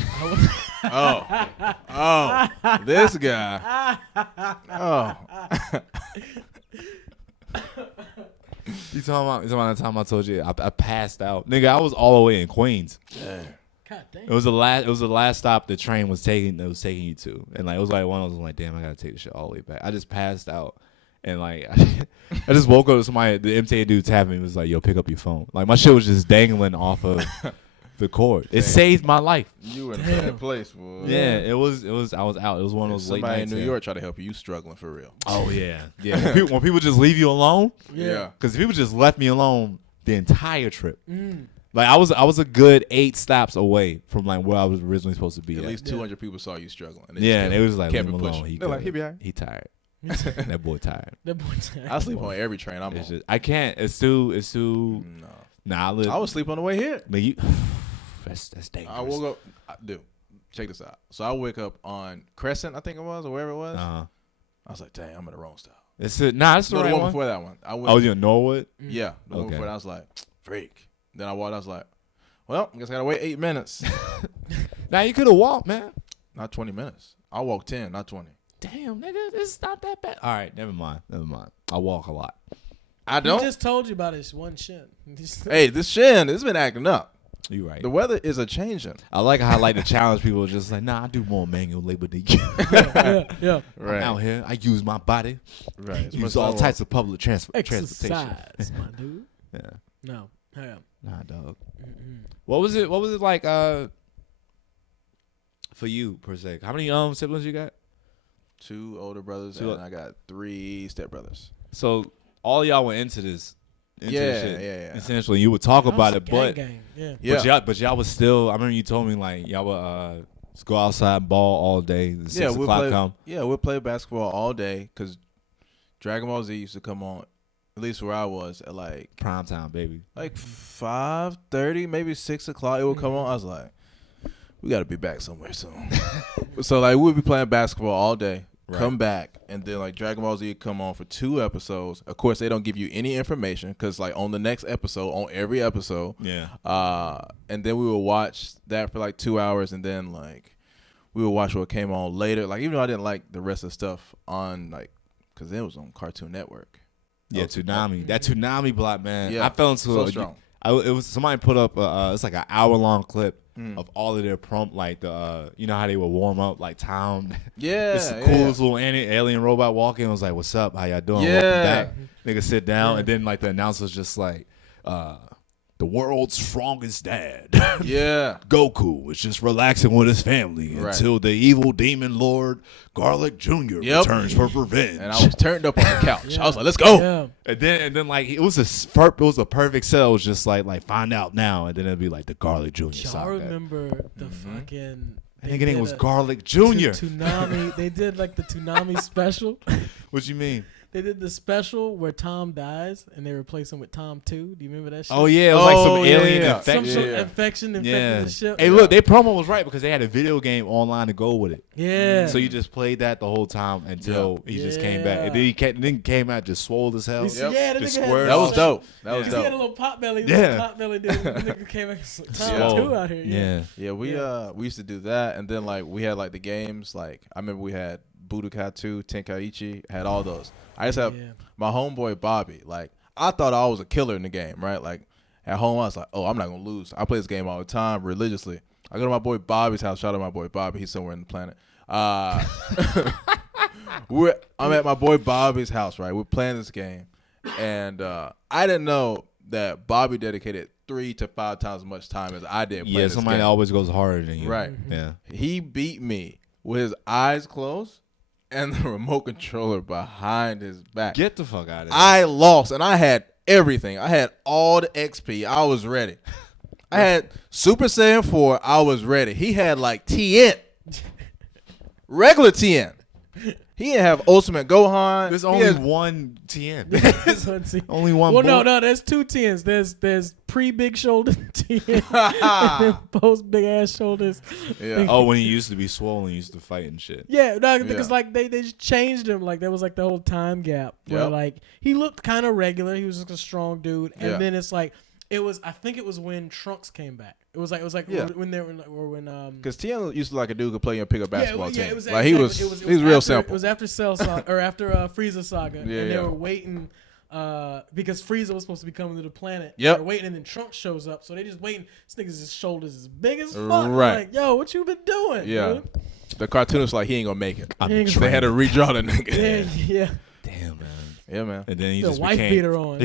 I Oh. This guy. Oh. You talking about the time I told you I passed out, nigga? I was all the way in Queens. God damn. It was the last stop the train was taking you to, and like it was like one of those like, damn, I gotta take the shit all the way back. I just passed out, and like I just woke up to somebody. The MTA dude tapped me and was like, yo, pick up your phone. Like my shit was just dangling off of the cord. It saved my life. You were in a Damn. bad place, boy. Yeah, it was. I was out. It was one of those late Somebody nights. in New York try to help you. You struggling for real. Oh yeah, yeah. When people just leave you alone, Yeah. because people just left me alone the entire trip. Like I was a good 8 stops away from like where I was originally supposed to be. At at. least 200 people saw you struggling. And Yeah, and still it was like, leave kept him it alone. pushing. He They're like, good. he be all right. He tired. That boy tired. That boy tired. I sleep on every train I'm It's on. just, I can't. It's too. No. Nah, I live. I would sleep on the way here. Like you, that's dangerous. I woke up. Dude, check this out. So I wake up on Crescent, I think it was, or wherever it was. Uh-huh. I was like, dang, I'm in the wrong style. It's a, nah, it's the No, the right one one. before that one. I went, Oh, you in Norwood? yeah, the one Okay. before that. I was like, freak. Then I walked. I was like, well, I guess I gotta wait 8 minutes. Nah, you could have walked, man. Not 20 minutes. I walked 10, not 20. Damn, nigga, it's not that bad. All right, never mind. I walk a lot. I don't. He just told you about his one shin. Hey, this shin has been acting up. You right. The weather is a changing. I like how I like to challenge people. Just like, nah, I do more manual labor than you. yeah. Right. I'm out here. I use my body. Right. Use all types of public transportation. Exercise, my dude. Yeah. No. Yeah. Nah, dog. What was it? What was it like? For you per se. How many siblings you got? 2 older brothers and I got 3 stepbrothers. So all y'all went into this. Yeah. Essentially, you would talk about it, but gang. but y'all was still. I remember you told me like y'all would just go outside and ball all day. The 6 o'clock come. Yeah, we'll play basketball all day because Dragon Ball Z used to come on, at least where I was, at like Prime time, baby. like 5:30, maybe 6 o'clock. It would come on. I was like, we got to be back somewhere soon. So like we'll be playing basketball all day. Right. Come back, and then like Dragon Ball Z would come on for 2 episodes. Of course, they don't give you any information because like on the next episode, on every episode, and then we would watch that for like 2 hours, and then like we would watch what came on later. Like even though I didn't like the rest of the stuff on like because it was on Cartoon Network. Yeah, Toonami. That Toonami block, man. Yeah, I fell into so strong. It was somebody put up. It's like an hour-long clip of all of their prompt, like the you know how they would warm up, like town. Yeah, this coolest little alien robot walking. I was like, "What's up? How y'all doing?" Yeah, welcome back. Nigga, sit down, and then like the announcer's just like, "The world's strongest dad." Yeah, Goku was just relaxing with his family until the evil demon lord Garlic Jr. returns for revenge. And I was turned up on the couch. I was like, "Let's go!" Yeah. And then like it was a perfect sell. It was just like find out now, and then it'd be like the Garlic Jr. Y'all saga. remember the fucking? I think it was Garlic Jr. Toonami. They did like the Toonami special. What you mean? They did the special where Tom dies and they replace him with Tom 2. Do you remember that shit? Oh yeah, it was like some alien Some infection. sort of infection infected the ship. Hey, look, their promo was right because they had a video game online to go with it. Yeah. So you just played that the whole time until he just came back, and then he came out just swole as hell. Yeah, that just nigga squared that off. was dope. That was He dope. had a little pot belly. Yeah. Pot belly dude. The nigga came back. Tom 2 out here. Yeah, we used to do that, and then like we had like the games. Like I remember we had Budokai 2, Tenkaichi, had all those. I just have my homeboy Bobby. Like I thought I was a killer in the game, right? Like at home I was like, oh, I'm not gonna lose. I play this game all the time religiously. I go to my boy Bobby's house. Shout out to my boy Bobby. He's somewhere in the planet. I'm at my boy Bobby's house, right? We're playing this game, and I didn't know that Bobby dedicated 3 to 5 times as much time as I did. Yeah, somebody always goes harder than you. Right. Yeah. He beat me with his eyes closed and the remote controller behind his back. Get the fuck out of here. I lost, and I had everything. I had all the XP. I was ready. I had Super Saiyan 4. I was ready. He had like TN. Regular TN. He didn't have Ultimate Gohan. There's only one TN. Only one. Well, no, there's 2 TNs. There's pre-big shoulder TN and then post big ass shoulders. Yeah. Oh, when he used to be swollen, he used to fight and shit. Yeah, no, because like they just changed him. Like there was like the whole time gap where like he looked kind of regular. He was just a strong dude, and then it's like I think it was when Trunks came back. It was like when they were when because TN used to like a dude could play and pick a basketball team. It was like he was real simple. It was after Cell Saga or after Frieza Saga, and they were waiting because Frieza was supposed to be coming to the planet. Yep. They were waiting, and then Trunks shows up, so they just waiting. This nigga's shoulders as big as fuck. Right. Like, yo, what you been doing? Yeah. Dude? The cartoonist like he ain't gonna make it. They had to redraw the nigga. Yeah. Damn, man. Yeah, man. And then he The just wife became. beater on.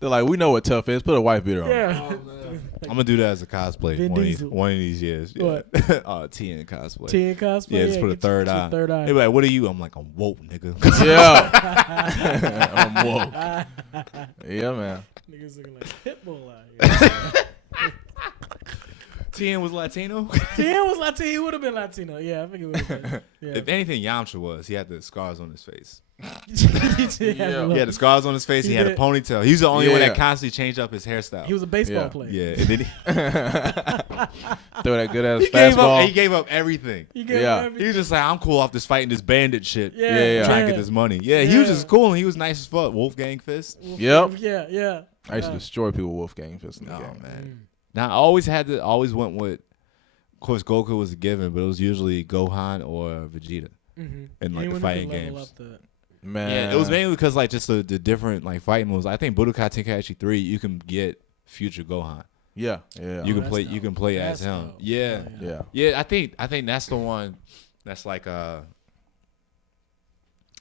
They're like, we know what tough is. Put a wife beater on. Yeah. I'm gonna do that as a cosplay Vin Diesel. one of these years. Yeah. What? TN cosplay. TN cosplay. Yeah, just put a get third your eye. Third eye. They be like, "What are you?" I'm like, "I'm woke, nigga." Yeah. I'm woke. Yeah, man. Niggas looking like Pitbull out here. TN was Latino. TN was Latino. He would have been Latino. Yeah, I think it would have been. Yeah. If anything, Yamcha was. He had the scars on his face. He He had the scars on his face. He had a did. ponytail. He's the only one Yeah. that constantly changed up his hairstyle. He was a baseball Yeah. player. Yeah, and then Throw that good ass he gave up. fastball. He gave up everything. He gave Yeah. every- He was just like, I'm cool off this fighting this bandit shit. Yeah, Trying to yeah. get this money. Yeah, he was Yeah. just cool and he was nice as fuck. Wolfgang Fist. Yep. Yeah. I used to destroy people with Wolfgang Fist in the Oh game. man. Now I always went with. Of course, Goku was a given, but it was usually Gohan or Vegeta Mm-hmm. in like the fighting games. Man. Yeah, it was mainly because like just the different like fighting moves. I think Budokai Tenkaichi 3, you can get future Gohan. Yeah. You can play. dope. You can play That's as him. dope. Yeah. Oh, Yeah. Yeah. I think that's the one. That's like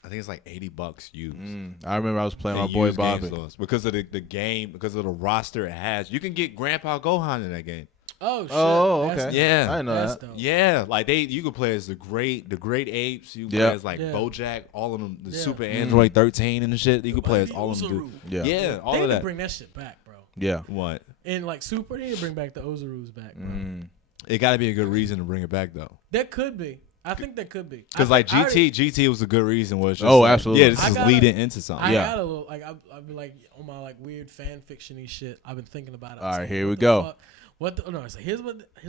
I think it's like $80 used. I remember I was playing my They boy use game Bobby. stores because of the game, because of the roster it has. You can get Grandpa Gohan in that game. Oh shit. Oh, That's okay. dope. Yeah. I didn't know That's that. dope. Yeah, like you could play as the great apes. You can Yeah. play as like Yeah. BoJack, all of them, the Yeah. Super Android 13 and the shit. You could play as all of them. Dude. Yeah. Yeah, all They of need to that. bring that shit back, bro. Yeah. What? And like Super, they need to bring back the Ozarus back, bro. It got to be a good reason to bring it back though. That could be. I think that could be. Because like GT was a good reason. Was just Oh, like, absolutely. Yeah, this I is gotta- leading into something. I Yeah. got a little like I've been like on my like weird fan fiction-y shit. I've been thinking about it. I was All right, like, here what we the go. fuck? What the, no? It's like here's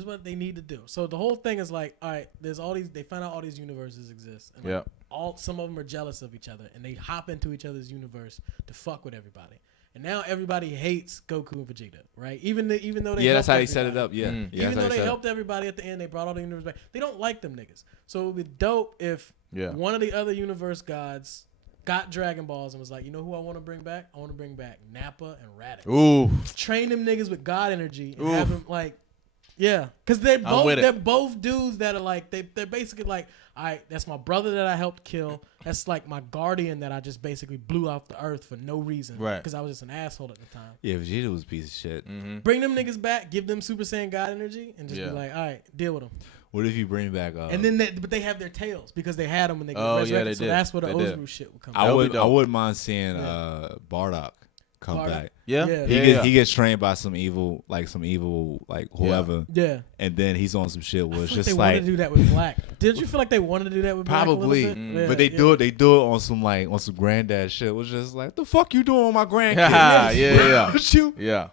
what they need to do. So the whole thing is like, all right, there's all these. They find out all these universes exist. And like, Yeah. some of them are jealous of each other, and they hop into each other's universe to fuck with everybody. And now everybody hates Goku and Vegeta, right? Even though they Yeah, that's helped how they set it everybody. up. Yeah, Mm. yeah, Even that's how though they set it up. helped everybody at the end, they brought all the universe back. They don't like them niggas. So it would be dope if Yeah. one of the other universe gods got Dragon Balls and was like, you know who I want to bring back? I want to bring back Nappa and Raditz. Ooh. Train them niggas with God energy and Oof. have them like, yeah, because they're with both dudes that are like they're basically like, all right, that's my brother that I helped kill. That's like my guardian that I just basically blew off the earth for no reason, Right. Because I was just an asshole at the time. Yeah, Vegeta was a piece of shit. Bring them niggas back, give them Super Saiyan God energy, and just Yeah. be like, all right, deal with them. What if you bring back? And then, but they have their tails because they had them when they got Oh, yeah, resurrected. they so did. that's where the They did. Ozuru shit would come. I That would would be I dope. wouldn't mind seeing Yeah. Bardock come Bardock. back. Yeah. Yeah. He gets trained by some evil whoever, Yeah, and then he's on some shit where I it's feel like just they wanted like to do that with Black. Did you feel like they wanted to do that with Black? probably, a little bit? but they do it on some granddad shit. It was just like the fuck you doing on my grandkids? Yeah. you. Yeah.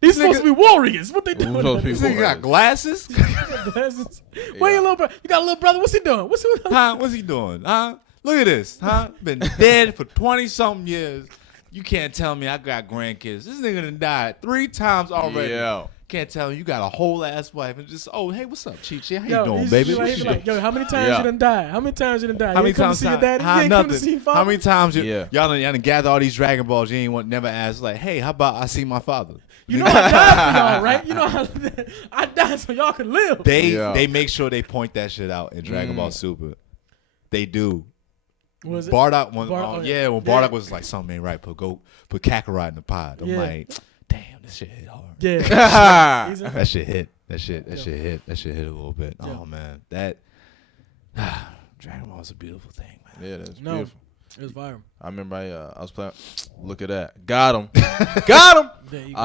These supposed to be warriors. What they doing? supposed to be This nigga got glasses. Glasses. Where your little brother? You got a little brother? What's he doing? What's he doing? Huh? Look at this. Huh? Been dead for 20-something years. You can't tell me I got grandkids. This nigga done died 3 times already. Yeah. Can't tell me you got a whole ass wife and just, oh, hey, what's up, Chi-Chi? How Yo, you doing, he's baby? Like, yo, how many times Yeah. you done died? How many times you done died? How You many ain't come times? to see your daddy? Huh? You ain't come to Nothing. see your father? How many times Yeah. y'all done gather all these Dragon Balls? You ain't never asked like, hey, how about I see my father? You know I died for y'all, right? You know how I died so y'all could live. They make sure they point that shit out in Dragon Ball Super. They do. Was it? Bardock, when Yeah. Bardock was like, something ain't right. Put Kakarot in the pod. I'm Yeah. like, damn, this shit hit hard. Yeah. He's in- That shit hit. That shit hit a little bit. Yeah. Oh man, Dragon Ball is a beautiful thing, man. Yeah, that's No. beautiful. It was viral. I remember I was playing. Look at that. Got him. Got him. There you go.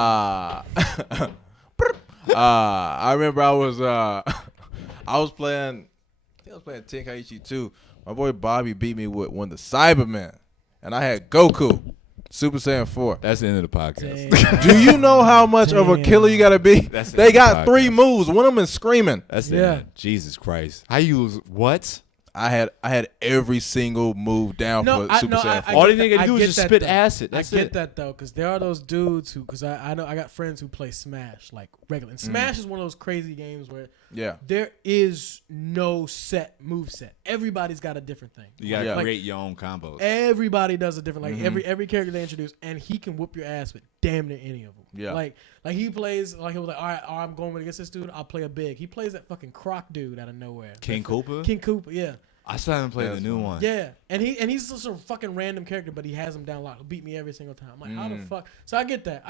I remember I was playing. I think I was playing Tenkaichi 2. My boy Bobby beat me with one of the Cybermen, and I had Goku, Super Saiyan 4. That's the end of the podcast. Damn. Do you know how much of a killer you gotta be? That's the They end of got the 3 podcast. moves. One of them is screaming. That's the Yeah. end. Jesus Christ. How you lose? What? I had every single move down for Super Saiyan 4. All get they nigga that- do I is get just that, spit though. acid. That's I get it. that though, because there are those dudes who, because I know I got friends who play Smash like regular. And Smash is one of those crazy games where Yeah. there is no set move set. Everybody's got a different thing. You gotta Yeah. create your own combos. Everybody does a different. Like every character they introduce, and he can whoop your ass with damn near any of them. Yeah. Like he plays like he was like, all right, I'm going against this dude. I'll play a big. He plays that fucking Croc dude out of nowhere. King Koopa? King Koopa, yeah. I still haven't played Yeah, the new that's one. Yeah, and he's just a fucking random character, but he has him down locked. He'll beat me every single time. I'm like, how the fuck? So I get that.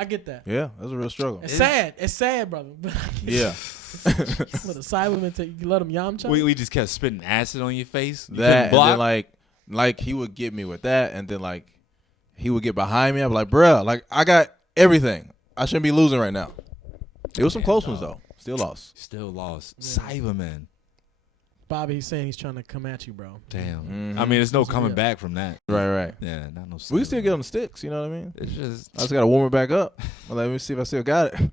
Yeah, that's a real struggle. It's sad. It's sad, brother. But I get Yeah. What a Cyberman take you let him Yamcha? We just kept spitting acid on your face. You That couldn't and block. then like he would get me with that, and then like he would get behind me. I'd be like, bruh, like I got everything. I shouldn't be losing right now. It was some close ones though. Still lost. Still lost. Yeah. Cyberman. Bobby, he's saying he's trying to come at you, bro. Damn. I mean, there's no coming Yeah. back from that. Right. Yeah, not no. We can still Cyberman. get on the sticks. You know what I mean? It's just. I just gotta warm it back up. Well, let me see if I still got it.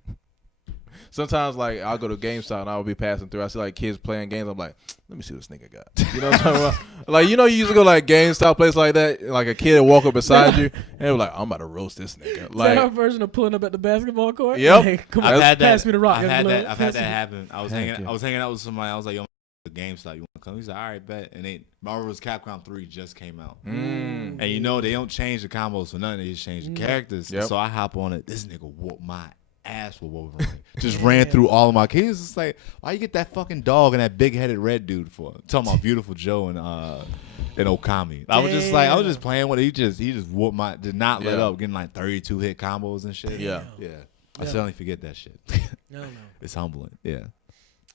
Sometimes like I'll go to GameStop and I'll be passing through. I see like kids playing games. I'm like, let me see what this nigga got. You know what I'm talking about? Like, you know, you used to go like GameStop place like that. Like a kid will walk up beside you and they're like, I'm about to roast this nigga. Is that our Like, version of pulling up at the basketball court? Yep. Like, come I've on, had that. pass me the rock. I've had young that. lord. I've had Pass that me- happen. I was Thank hanging. you. I was hanging out with somebody. I was like, yo, a GameStop. You want to come? He's like, all right, bet. And Marvel vs. Capcom 3 just came out. Mm. And you know they don't change the combos for nothing. They just change the characters. Yep. So I hop on it. This nigga whooped my ass with Wolverine. Just ran through all of my kids. It's like, why you get that fucking dog and that big-headed red dude for? I'm talking about Beautiful Joe and Okami. I was just playing with it. He just whooped did not let up, getting like 32 hit combos and shit. Yeah. I suddenly forget that shit. No. It's humbling. Yeah.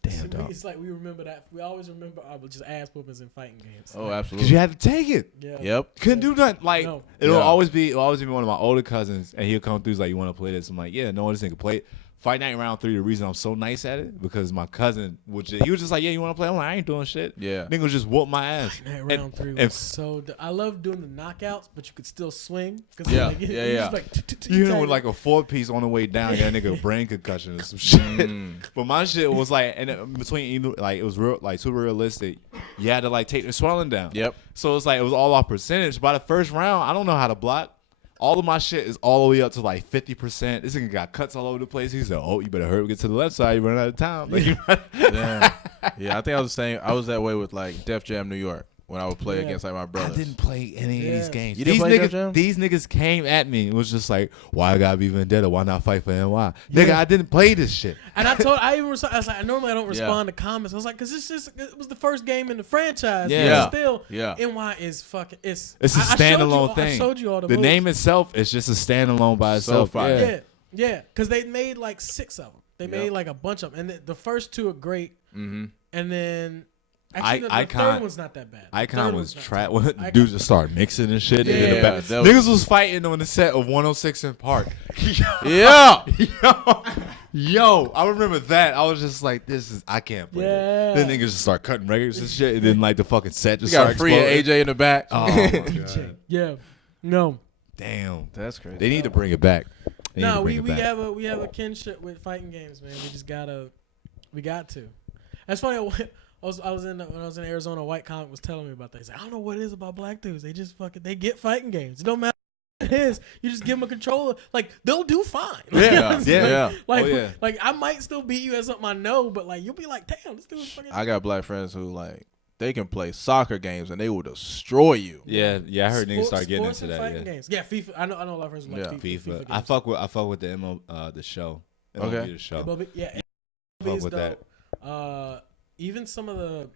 Damn, dog. It's like we remember that. We always remember just ass whoopings in fighting games. Oh, absolutely. Because you had to take it. Yeah. Yep. Couldn't do nothing. Like No. it'll always be one of my older cousins, and he'll come through. He's like, "You want to play this?" I'm like, "Yeah, no, this nigga play it." Fight Night Round 3. The reason I'm so nice at it because my cousin he was just like, "Yeah, you want to play?" I'm like, "I ain't doing shit." Yeah. Nigga just whoop my ass. Round 3 was so. I love doing the knockouts, but you could still swing. Yeah. Like, Yeah. Like, You hit him with like a 4-piece on the way down. That nigga brain concussion or some shit. But my shit was like, and between either like it was real, like super realistic. You had to like take the swelling down. Yep. So it's like it was all off percentage. By the first round, I don't know how to block. All of my shit is all the way up to like 50%. This nigga got cuts all over the place. He said, "Oh, you better hurry, get to the left side. You run out of time." Like, Yeah, I think I was the same. I was that way with like Def Jam New York when I would play against like my I brothers. didn't play any of these games. You didn't play Def Jam? These niggas came at me. It was just like, why I gotta be Vendetta? Why not fight for NY? Nigga, I didn't play this shit. And I was like, normally I don't respond to comments. I was like, because it was the first game in the franchise. Yeah. But still, Yeah. NY is fucking. It's It's a standalone thing. I showed you all the The moves. name itself is just a standalone by So itself. fire. Yeah, because they made like 6 of them. They made like a bunch of them, and the first 2 are great. Mm-hmm. And then actually, the Icon- third one's not that bad. Icon was trapped. trapped. Dudes just started mixing and shit. Yeah, in the back. that was- Niggas was fighting on the set of 106 in Park. Yeah. Yo, I remember that. I was just like, I can't play Yeah. this. Then niggas just start cutting records and shit. And then like the fucking set We just got started free exploding. AJ in the back. Oh my god. Yeah. No. Damn. That's crazy. They need to bring it back. They need to No, bring we it back. have a kinship with fighting games, man. We just we got to. That's funny. When I was in Arizona, White Comic was telling me about that. He's like, I don't know what it is about black dudes. They just they get fighting games. It don't matter what it is. You just give them a controller. Like they'll do fine. Yeah, Like, yeah. Like, Oh, yeah. like I might still beat you at something I know, but like you'll be like, damn, this dude's fucking. I got black friends who like they can play soccer games and they will destroy you. Yeah, I heard niggas start getting Sports into and that. fighting Yeah. games. Yeah, FIFA. I know a lot of friends who like FIFA. FIFA. games. I fuck with the the show. Okay. MLB the show. Yeah, Fuck is with that. dope. Even some of the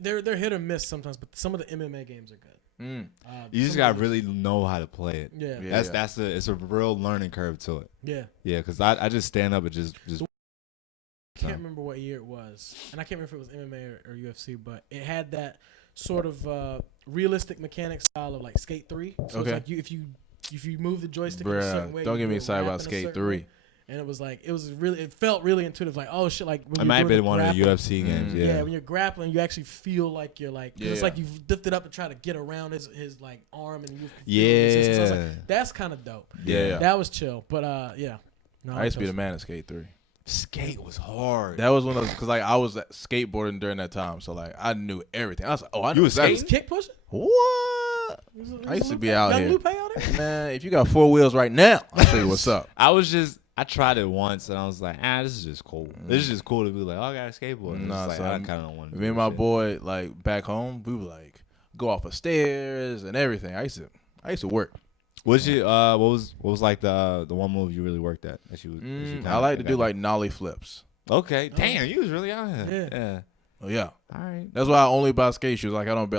they're hit or miss sometimes, but some of the MMA games are good. Mm. You just some gotta of those- really know how to play it. Yeah. Yeah. It's a real learning curve to it. Yeah. Yeah, because I just stand up and just I can't remember what year it was, and I can't remember if it was MMA or UFC, but it had that sort of realistic mechanic style of like Skate 3. So Okay. it's like if you move the joystick in a certain way, Bruh, don't you get do me a excited rap about in a Skate certain 3. way. And it felt really intuitive. Like, oh shit, like when it you're might have doing been one of the grappling- UFC games. Mm. Yeah. when you're grappling, you actually feel like you're like, 'cause it's Yeah. like you've lifted up to try to get around his like arm and you. So I was like, Yeah. that's kind of dope. Yeah. That was chill, but yeah. No, I used to be the man at Skate 3. Skate was hard. That was one of those because like I was skateboarding during that time, so like I knew everything. I was like, oh, I You knew was exactly. was kick pushing. What? I used to be out here. Lupe out there? Man, if you got 4 wheels right now, I'll show you what's up. I tried it once and I was like, this is just cool. This is just cool to be like, oh, I got a skateboard. And Nah, it's like, son. I kind of don't want to. Me and my boy, like back home, we would like go off of stairs and everything. I used to work. What was like the one move you really worked at? That you kinda I like to got do at? like nollie flips. Okay, damn, you was really out here. Yeah. Oh yeah, All right. that's why I only buy skate shoes. Like I don't buy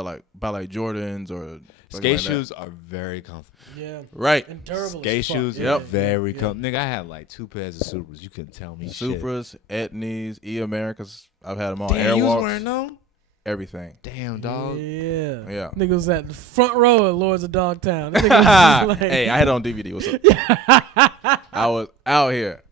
like Jordans or Skate like that. shoes are very comfortable. Yeah. Right. And durable. Skate as fuck. shoes Yeah, are very yeah. comfortable. Nigga, I had like 2 pairs of Supras. You couldn't tell me shit. Supras, Etnies, E Americas. I've had them all. Damn, you was Airwalks, wearing them? everything. Damn, dog. Yeah. Yeah. Niggas at the front row at Lords of Dogtown. That nigga was like, Hey, I had it on DVD. What's up? I was out here.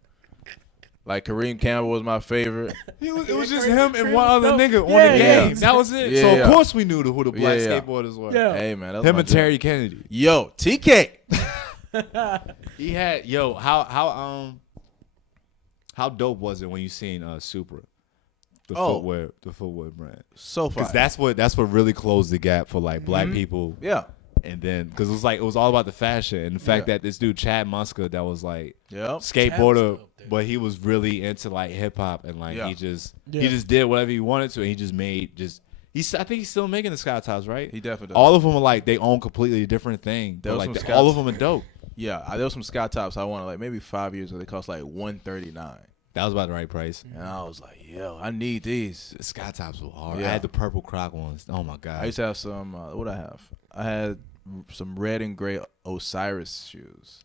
Like Kareem Campbell was my favorite. It was just Crazy him and one other Crazy nigga on Yeah, the yeah. game. That was it. Yeah, so yeah. of course we knew who the black Yeah, yeah. skateboarders were. Yeah. Hey man, that was Him my and jam. Terry Kennedy. Yo, TK. He had how dope was it when you seen Supra, the footwear brand? So far. Because that's what really closed the gap for like black people Yeah. And then, because it was all about the fashion and the fact that this dude Chad Muska that was like Yep. skateboarder, but he was really into like hip hop and like he just did whatever he wanted to, and he just made I think he's still making the Sky Tops, right? He definitely does. All of them are like they own completely different thing, but like all of them are dope. Yeah, there was some Sky Tops I wanted like maybe 5 years ago. They cost like $139. That was about the right price. And I was like, yo, I need these. The Sky Tops were hard. Yeah. I had the purple Croc ones. Oh my god. I used to have some. What I have? I had some red and gray Osiris shoes.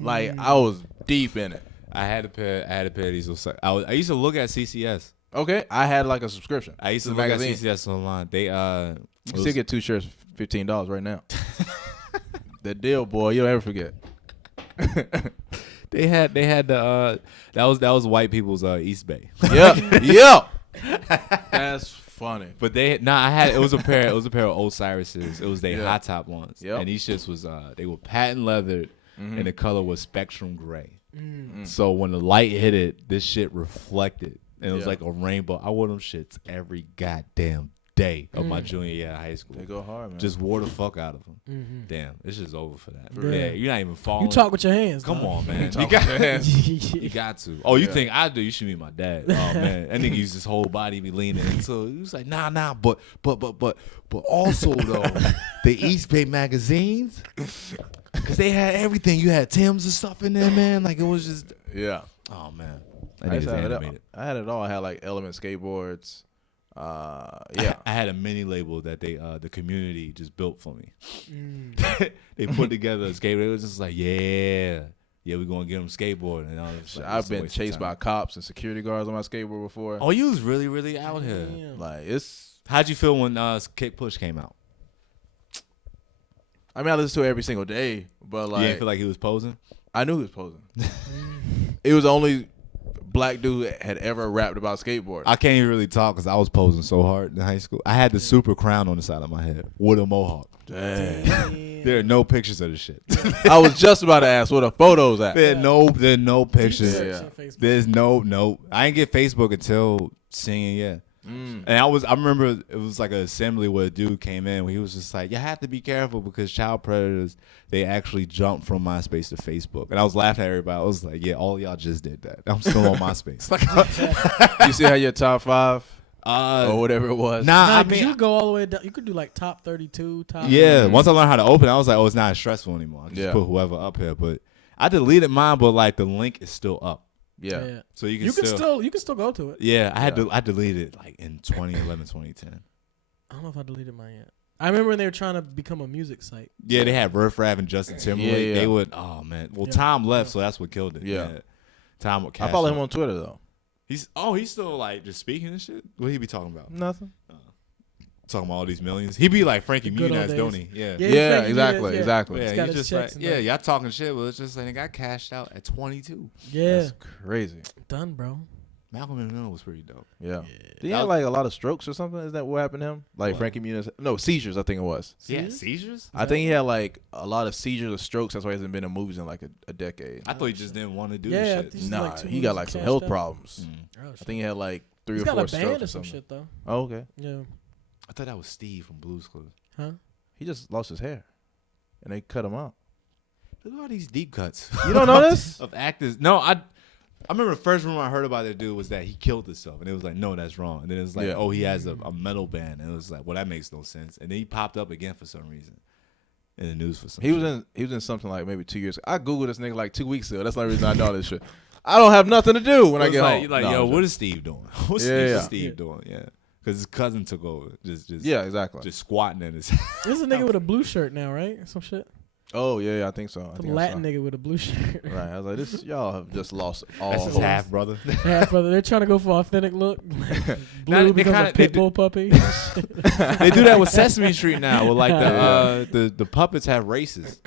Like I was deep in it. I had a pair of these. I used to look at CCS. Okay, I had like a subscription. I used to look at CCS online. They you can still get 2 shirts for $15 right now. The deal, boy. You'll never forget. They had the that was white people's East Bay. Yeah. That's funny. But it was a pair of Osiris's. It was their hot top ones. Yep. And these shits was they were patent leathered and the color was spectrum gray. So when the light hit it, this shit reflected. And it was like a rainbow. I wore them shits every goddamn day of my junior year of high school. They go hard, man. Just wore the fuck out of them. Damn, it's just over for that. Yeah, you're not even falling. You talk with your hands. Come on, man. You got to. Oh, you think I do? You should meet my dad. Oh man, that nigga used his whole body be leaning. And so he was like, nah, but also though, the East Bay magazines, because they had everything. You had Tim's and stuff in there, man. Like it was just. Yeah. Oh man. I had it all. I had like Element skateboards. I had a mini label that the community just built for me. They put together a skateboard. It was just like, we're gonna get them skateboard. And I've been chased by cops and security guards on my skateboard before. Oh, you was really, really out here. Like it's. How'd you feel when Kick Push came out? I mean, I listened to it every single day, but like, You didn't feel like he was posing? I knew he was posing. It was the only black dude had ever rapped about skateboarding. I can't even really talk because I was posing so hard in high school. I had the super crown on the side of my head with a mohawk. Dang. There are no pictures of the shit. I was just about to ask where the photos at. There are no pictures. Yeah. There's no. I didn't get Facebook until singing. And I remember it was like an assembly where a dude came in where he was just like, you have to be careful because child predators, they actually jumped from MySpace to Facebook. And I was laughing at everybody. I was like, yeah, all y'all just did that. I'm still on MySpace. You see how your top 5 or whatever it was? I mean, you could go all the way down. You could do like top 32, top. Yeah, once I learned how to open, I was like, oh, it's not stressful anymore. I just put whoever up here. But I deleted mine, but like the link is still up. Yeah. So you can still go to it. Yeah, I deleted it like in 2011, 2010. I don't know if I deleted mine yet. I remember when they were trying to become a music site. Yeah, they had Riff Raff and Justin Timberlake. Yeah. They would. Oh man. Well, Tom left, so that's what killed it. Yeah. Tom. I follow him on Twitter though. He's still like just speaking and shit. What he be talking about? Nothing. Talking about all these millions. He be like Frankie Muniz, don't he? Yeah. Yeah, exactly. Yeah, he's just like, y'all talking shit, but it's just like, I got cashed out at 22. Yeah. That's crazy. Done, bro. Malcolm in the Middle was pretty dope. Yeah. Did he have like a lot of strokes or something? Is that what happened to him? Like Frankie Muniz? No, seizures, I think it was. Yeah, seizures? I think he had like a lot of seizures or strokes. That's why he hasn't been in movies in like a decade. I thought he just didn't want to do this shit. Nah, like he got like some health problems. Oh, I think he had like 3 He's or 4 got a strokes band or or some something. shit though. Oh, okay. Yeah. I thought that was Steve from Blues Clues. Huh? He just lost his hair, and they cut him out. Look at all these deep cuts. You don't know this? Of actors. No, I remember the first rumor I heard about that dude was that he killed himself, and it was like, no, that's wrong. And then it was like, oh, he has a metal band, and it was like, well, that makes no sense. And then he popped up again for some reason in the news for some. He was in something like maybe 2 years ago. I googled this nigga like 2 weeks ago. That's the only reason I know this shit. I don't have nothing to do when I get home. You're like, yo, what is Steve doing? What's Steve doing? Yeah. Because his cousin took over. Exactly. Just squatting in his. There's a nigga with a blue shirt now, right? Some shit. Oh yeah, I think so. Some Latin nigga with a blue shirt. Right. I was like, this y'all have just lost all. That's his half brother. Half brother. They're trying to go for authentic look. Blue becomes a pit bull puppy. They do that with Sesame Street now. With like the puppets have races.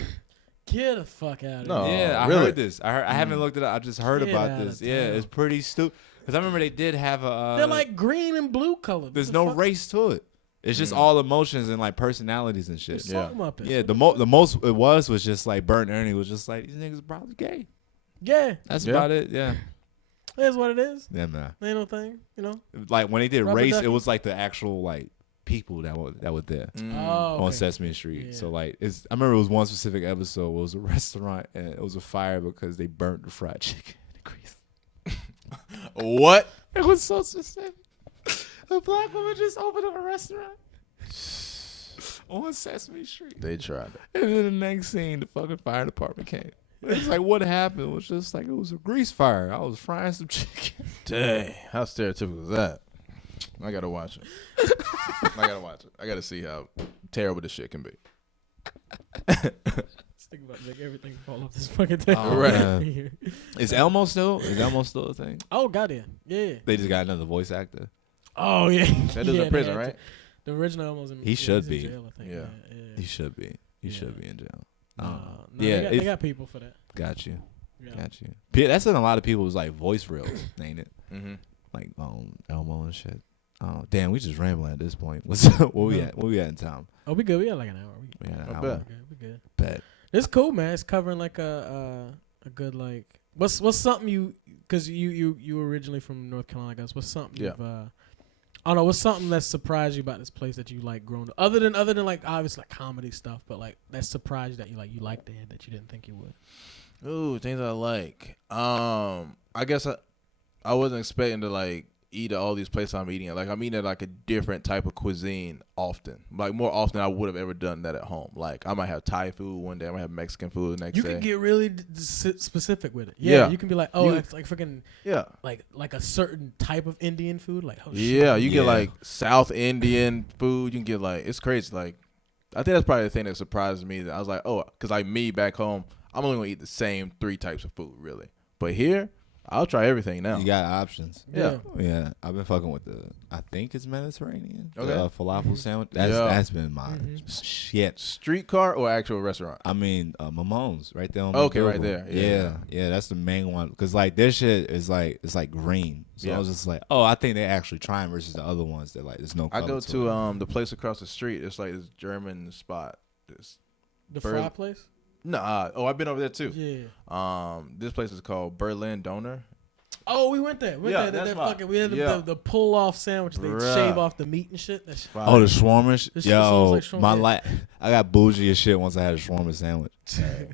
Get the fuck out of here. No, yeah, I really? heard this. I haven't looked it up. I just heard about this. Yeah, it's pretty stupid. Because I remember they did have a. They're like green and blue color. There's no race to it. It's just all emotions and like personalities and shit. Yeah. The most it was just like Bert and Ernie was just like, these niggas probably gay. Yeah. That's about it. Yeah. That's what it is. Yeah, man. Ain't no thing, you know. Like when they did Rubber race, ducky. it was like the actual like people that were there Oh, on okay. Sesame Street. Yeah. So like, I remember it was one specific episode where it was a restaurant and it was a fire because they burnt the fried chicken in the grease. What? It was so specific. A black woman just opened up a restaurant on Sesame Street. They tried it. And then the next scene, the fucking fire department came. It's like, what happened? It was just like, it was a grease fire. I was frying some chicken. Dang, how stereotypical is that? I gotta watch it. I gotta see how terrible this shit can be. Let's think about like everything fall off this fucking table. Oh, right man. here. Is Elmo still a thing? Oh, goddamn. Yeah. They just got another voice actor. Oh, yeah. That dude's in prison, right? The original Elmo's in He should he's be. in jail, I think. Yeah. He should be. He Yeah. should be in jail. No, yeah, they got people for that. got you. Yeah. Got you. That's in a lot of people's like voice reels, ain't it? Mm-hmm. Like Elmo and shit. Oh damn, we just rambling at this point. Where we at? Where we at in time? Oh, we good. We got like an hour. We got an I hour. bet. We good. Bet. It's cool, man. It's covering like a good like what's something you because you were originally from North Carolina, I guess. What's something Yeah. you've I don't know. What's something that surprised you about this place that you like grown up? Other than like obviously like comedy stuff, but like that surprised you that you liked it that you didn't think you would. Ooh, things I like. I guess I wasn't expecting to like eat at all these places I'm eating at. Like I'm eating at like a different type of cuisine often. Like more often than I would have ever done that at home. Like I might have Thai food one day, I might have Mexican food the next You day. can get really specific with it. Yeah, you can be like, oh, You- it's like freaking yeah. like a certain type of Indian food. Like, oh Yeah, shit. you get like South Indian food. You can get like, it's crazy. Like, I think that's probably the thing that surprised me. That I was like, oh, because like me back home, I'm only gonna eat the same 3 types of food, really. But here, I'll try everything now. You got options. Yeah. Yeah, I've been fucking with I think it's Mediterranean. Okay. The falafel sandwich. That's been my shit. Streetcar or actual restaurant? I mean, Mamone's right there on Okay, right McDougal. there. Yeah, that's the main one. Cause like their shit is like it's like green. So I was just like, oh, I think they're actually trying versus the other ones that like there's no. I color go to to it. the place across the street. It's like this German spot. The Burl- fry place. Nah, I've been over there too. Yeah. This place is called Berlin Donor. Oh, we went there. Yeah, That that's right. fucking, we had Yeah. the pull off sandwich. They Bruh. shave off the meat and shit. That's Oh, the shawarma. This shit sounds Yo, like shawarma, my yeah. life. I got bougie as shit once I had a shawarma sandwich.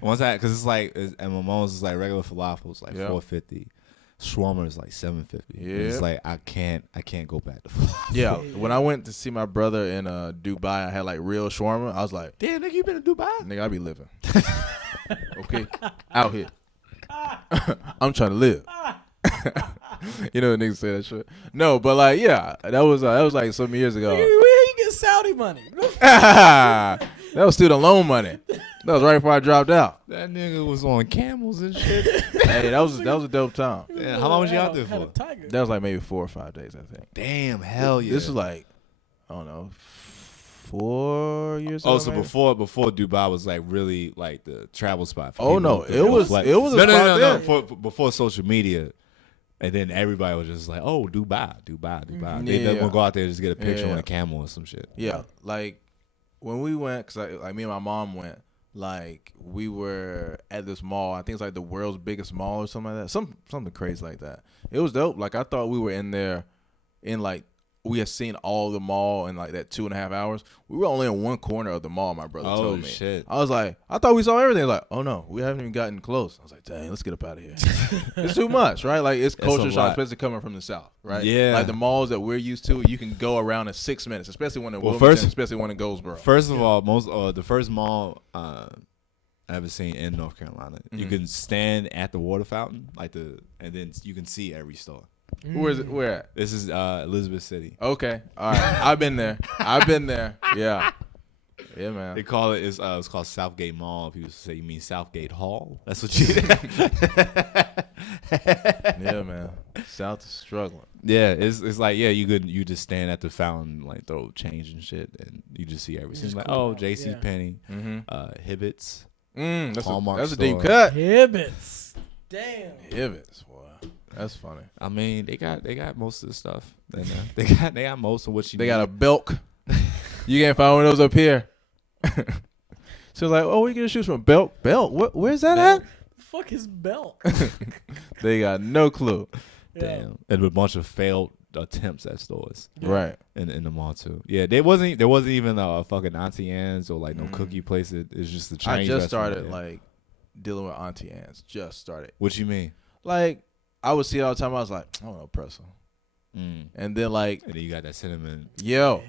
Once cause it's like, and Mamone's is like regular falafel. It's like Yeah. $4.50. Shawarma is like $7.50. Yeah. It's like I can't go back to falafel. Yeah, when I went to see my brother in Dubai, I had like real shawarma. I was like, Damn, nigga, you been to Dubai? nigga, I be living. Okay, out here. I'm trying to live. You know, niggas say that shit. No, but like, yeah, that was like some years ago. where you get Saudi money? That was student loan money. That was right before I dropped out. That nigga was on camels and shit. Hey, that was a dope time. Yeah, how long was you out there Had a for? tiger. That was like maybe 4 or 5 days, I think. Damn, hell yeah. This was like, I don't know, 4 years ago. Oh, so maybe? before Dubai was like really like the travel spot. For Oh, people no, who could it was reflect. a spot no. there. Before social media, and then everybody was just like, oh, Dubai. They Yeah. would go out there and just get a picture Yeah. on a camel or some shit. Yeah, like when we went, cause like me and my mom went. Like we were at this mall. I think it's like the world's biggest mall or something like that. Something crazy like that. It was dope. Like I thought we were in there, in like we had seen all the mall in like that 2.5 hours. We were only in one corner of the mall. My brother told me. Shit. I was like, I thought we saw everything. Like, oh no, we haven't even gotten close. I was like, dang, let's get up out of here. It's too much, right? Like it's culture a shock, lot. especially coming from the South, right? Yeah. Like the malls that we're used to, you can go around in 6 minutes, especially when in Well, Wilmington, especially when in Goldsboro. First of all, the first mall I ever seen in North Carolina, you Mhm. can stand at the water fountain, and then you can see every store. Where is it? Where at? This is Elizabeth City. Okay. All right. I've been there. Yeah. Yeah, man. They call it's called Southgate Mall. People say you mean Southgate Hall. That's what you. Yeah, man. South is struggling. Yeah, it's like you just stand at the fountain like throw change and shit, and you just see everything. Just Like cool. J.C. Yeah. Penney, Mm-hmm. Hibbett's. That's Hallmark a deep store. cut. Hibbits. Damn. Hibbits, boy. That's funny. I mean, they got most of the stuff. And, they got most of what you. They need. got a Belk. You can't find one of those up here. So like, oh, we get shoes from Belk. Belk? Where's that at? Fuck his belt. They got no clue. damn, and a bunch of failed attempts at stores Right. in the mall too. Yeah, there wasn't even a fucking Auntie Anne's or like no cookie place. It's just the I Chinese. just restaurant, started like dealing with Auntie Anne's. Just started. What you mean? Like I would see it all the time. I was like, I don't know, pretzel. And then like, And then you got that cinnamon. yo,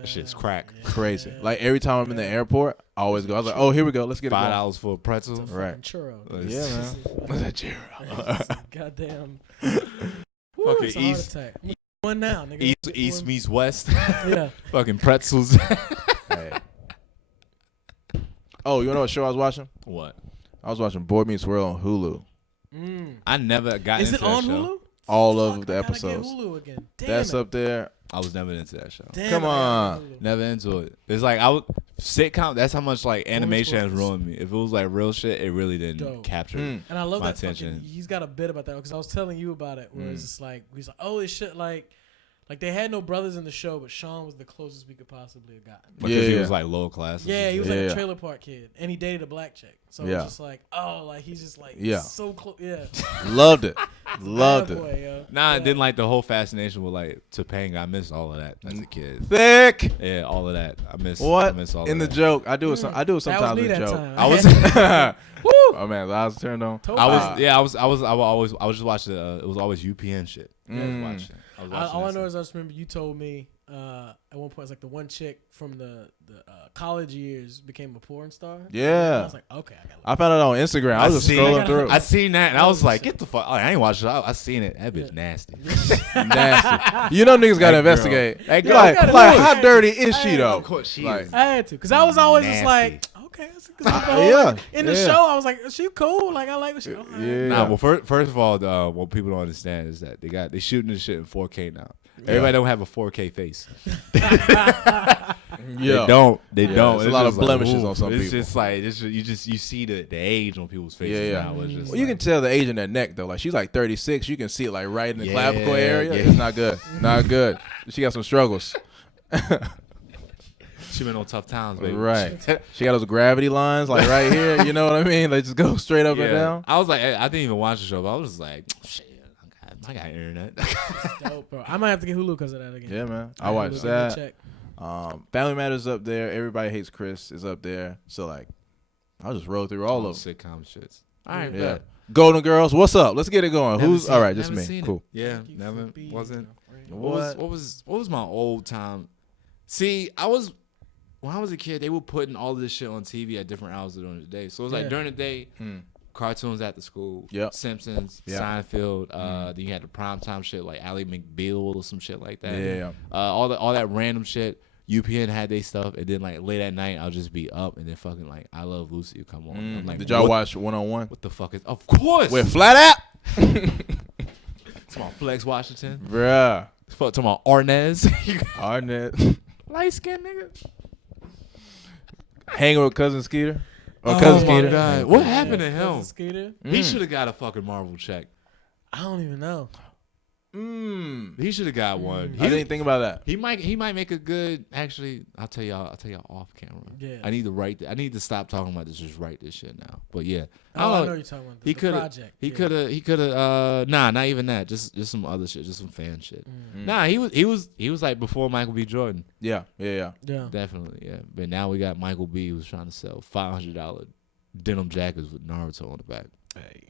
That shit's crack. crazy. Like every time I'm in the airport, I always go. I was like, oh, here we go. Let's get it going. $5 for a pretzel. Right. Churro. Yeah, man. What's that churro? Goddamn. Fucking It's a heart East- attack. I'm one now, nigga. East meets West. Yeah. Fucking pretzels. Hey. Oh, you know what show I was watching? What? I was watching Boy Meets World on Hulu. I never got Is into it on that show. Hulu? All Fuck, of the I gotta get episodes. Hulu again. Damn That's it. up there. I was never into that show. Damn Come it, I gotta on. get Hulu. Never into it. It's like sitcom. That's how much like animation has World is- ruined me. If it was like real shit, it really didn't Dope. capture. Mm. And I love my that fucking, attention. he's got a bit about that because I was telling you about it where it's just like he's like, oh, this shit like they had no brothers in the show, but Sean was the closest we could possibly have gotten. Because Yeah, he yeah. was like low class. or Yeah, some he was shit. like Yeah. a trailer park kid, and he dated a black chick. So Yeah. it's just like, oh, like he's just like Yeah. so close. Yeah, Loved it. Loved Bad it. boy, yo. Nah, Yeah. and then like the whole fascination with like Topanga. I missed all of that as a kid. Thick. Yeah, all of that. I miss all What? of In the that. joke, I do it. I do it That was sometimes me in a that joke. time. I was Woo! Oh man, I was turned on. Totally. I was just watching it was always UPN shit. I was watching. All I that know shit. is I just remember you told me at one point it's like the one chick from the college years became a porn star. Yeah. I was like, okay, I got. I found it on Instagram. I was just scrolling through. I seen that and I was like, get the fuck. I ain't watching it. I seen it. That bitch nasty. Nasty. You know niggas gotta That girl. investigate. That You're girl. like, gotta like do it. how dirty is she though? Of course she Like, is. I had to because I was always just Nasty. like, okay, that's because yeah, in the yeah. show I was like, she cool, like I like what she. Okay. Yeah. Nah, well, first of all, what people don't understand is that they shooting this shit in 4K now. Everybody don't have a 4K face. Yeah. They don't. They don't. There's a It's lot of just like, blemishes ooh, on some it's people. just like you see the age on people's faces Yeah, yeah. now. It's just Well, you like- can tell the age in that neck though. Like she's like 36. You can see it like right in the Yeah, clavicle area. yeah. It's not good. Not good. She got some struggles. she been on tough times, baby. Right. She got those gravity lines like right here. You know what I mean? They just go straight up and Yeah. down. I was like, I didn't even watch the show, but I was just like, shit, I got internet. Dope, bro. I might have to get Hulu because of that again. Yeah, man. I gotta watched look at the that. check. Family Matters up there. Everybody Hates Chris is up there. So like, I'll just roll through all of them. Sitcom shits. All right, Yeah. bet. Golden Girls, what's up? Let's get it going. Never Who's seen all it. right? Just Never me. seen it. Cool. Yeah, Thank you never for being wasn't. my friend. What was my old time? See, when I was a kid, they were putting all this shit on TV at different hours during the day. So it was like Yeah. during the day, cartoons at the school, Yep. Simpsons, Yep. Seinfeld. Then you had the primetime shit like Ally McBeal or some shit like that. Yeah. All that random shit. UPN had their stuff, and then like late at night, I'll just be up, and then fucking like I Love Lucy would come on. I'm like, Did y'all what, watch One on One? What the fuck is? Of course, With Flat App? it's my Flex Washington. Bruh. Fuck to my Arnez. Arnett. Light skinned nigga. Hanging with Cousin Skeeter? Or Oh Cousin my Skeeter? God. What happened to Cousin him? Skeeter? He should have got a fucking Marvel check. I don't even know. He should have got one. I didn't think about that. He might make a good. Actually, I'll tell y'all off camera. Yeah. I need to stop talking about this. Just write this shit now. But yeah, Oh, I know what you're talking about. He The could have. project. He Yeah. could have. Nah, not even that. Just some other shit. Just some fan shit. Nah, he was like before Michael B. Jordan. Yeah. Yeah. Definitely, yeah. But now we got Michael B. who's trying to sell $500 denim jackets with Naruto on the back. Hey,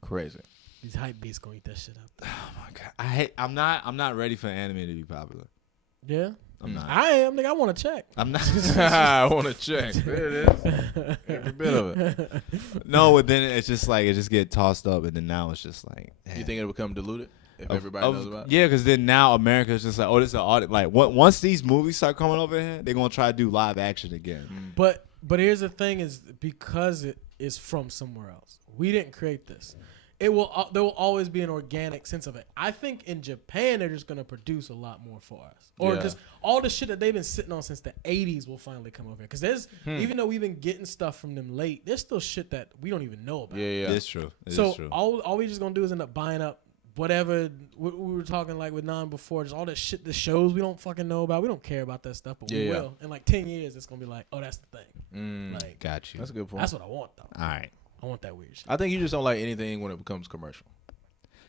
Crazy. these hype beasts gonna eat that shit up. Oh my god, I'm not ready for anime to be popular. Yeah. I'm not. I am. Nigga, I want to check. I'm not. I want to check. There it is. Every bit of it. No, but then it's just like it just get tossed up, and then now it's just like. You think it'll become diluted if everybody knows about it? Yeah, because then now America's just like, oh, this is an audit. Like, once these movies start coming over here, they're gonna try to do live action again. But here's the thing: is because it is from somewhere else. We didn't create this. There will always be an organic sense of it. I think in Japan they're just gonna produce a lot more for us, or Yeah. just all the shit that they've been sitting on since the '80s will finally come over here. Because there's even though we've been getting stuff from them late, there's still shit that we don't even know about. Yeah, yeah. It's true. It's So true. all we just gonna do is end up buying up whatever we were talking like with Nan before, just all that shit, the shows we don't fucking know about. We don't care about that stuff, but we Yeah, yeah. will. In like 10 years, it's gonna be like, oh, that's the thing. Like Got you. That's a good point. that's what I want though. All right. I want that weird shit. I think you just don't like anything when it becomes commercial.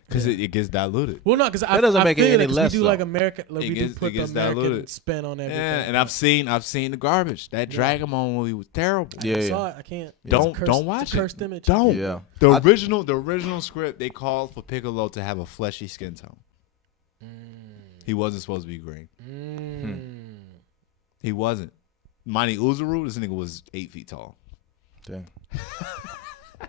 because it gets diluted. Well, no, because I doesn't make it feel any 'cause less, We do though. like America. Like, It we gets- do put it the gets American diluted. spin on everything. Yeah, and I've seen the garbage. That Dragon Ball movie was terrible. I Yeah. saw it. I can't. Don't It's a cursed, don't watch it's a cursed it. image. Don't. Yeah. The original script, they called for Piccolo to have a fleshy skin tone. He wasn't supposed to be green. He wasn't. Mighty Uzuru, this nigga was 8 feet tall. Dang.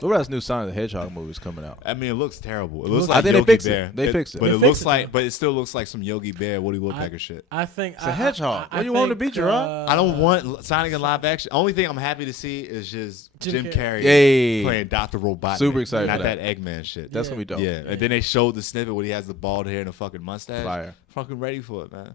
What about this new Sonic the Hedgehog movies coming out? I mean, it looks terrible. It looks I like think they Yogi fixed it. Bear. They fixed it. But They it fixed looks it, like, but it still looks like some Yogi Bear, Woody Woodpecker shit. I think It's a hedgehog. What do you want him to be, Gerard? I don't want Sonic in live action. Only thing I'm happy to see is just Jim Jim Carrey. Carrey Yay. playing Dr. Robotnik. Super excited Not for that that. Eggman shit. That's going to be dope. Yeah. And then they showed the snippet where he has the bald hair and a fucking mustache. Fire. Fucking ready for it, man.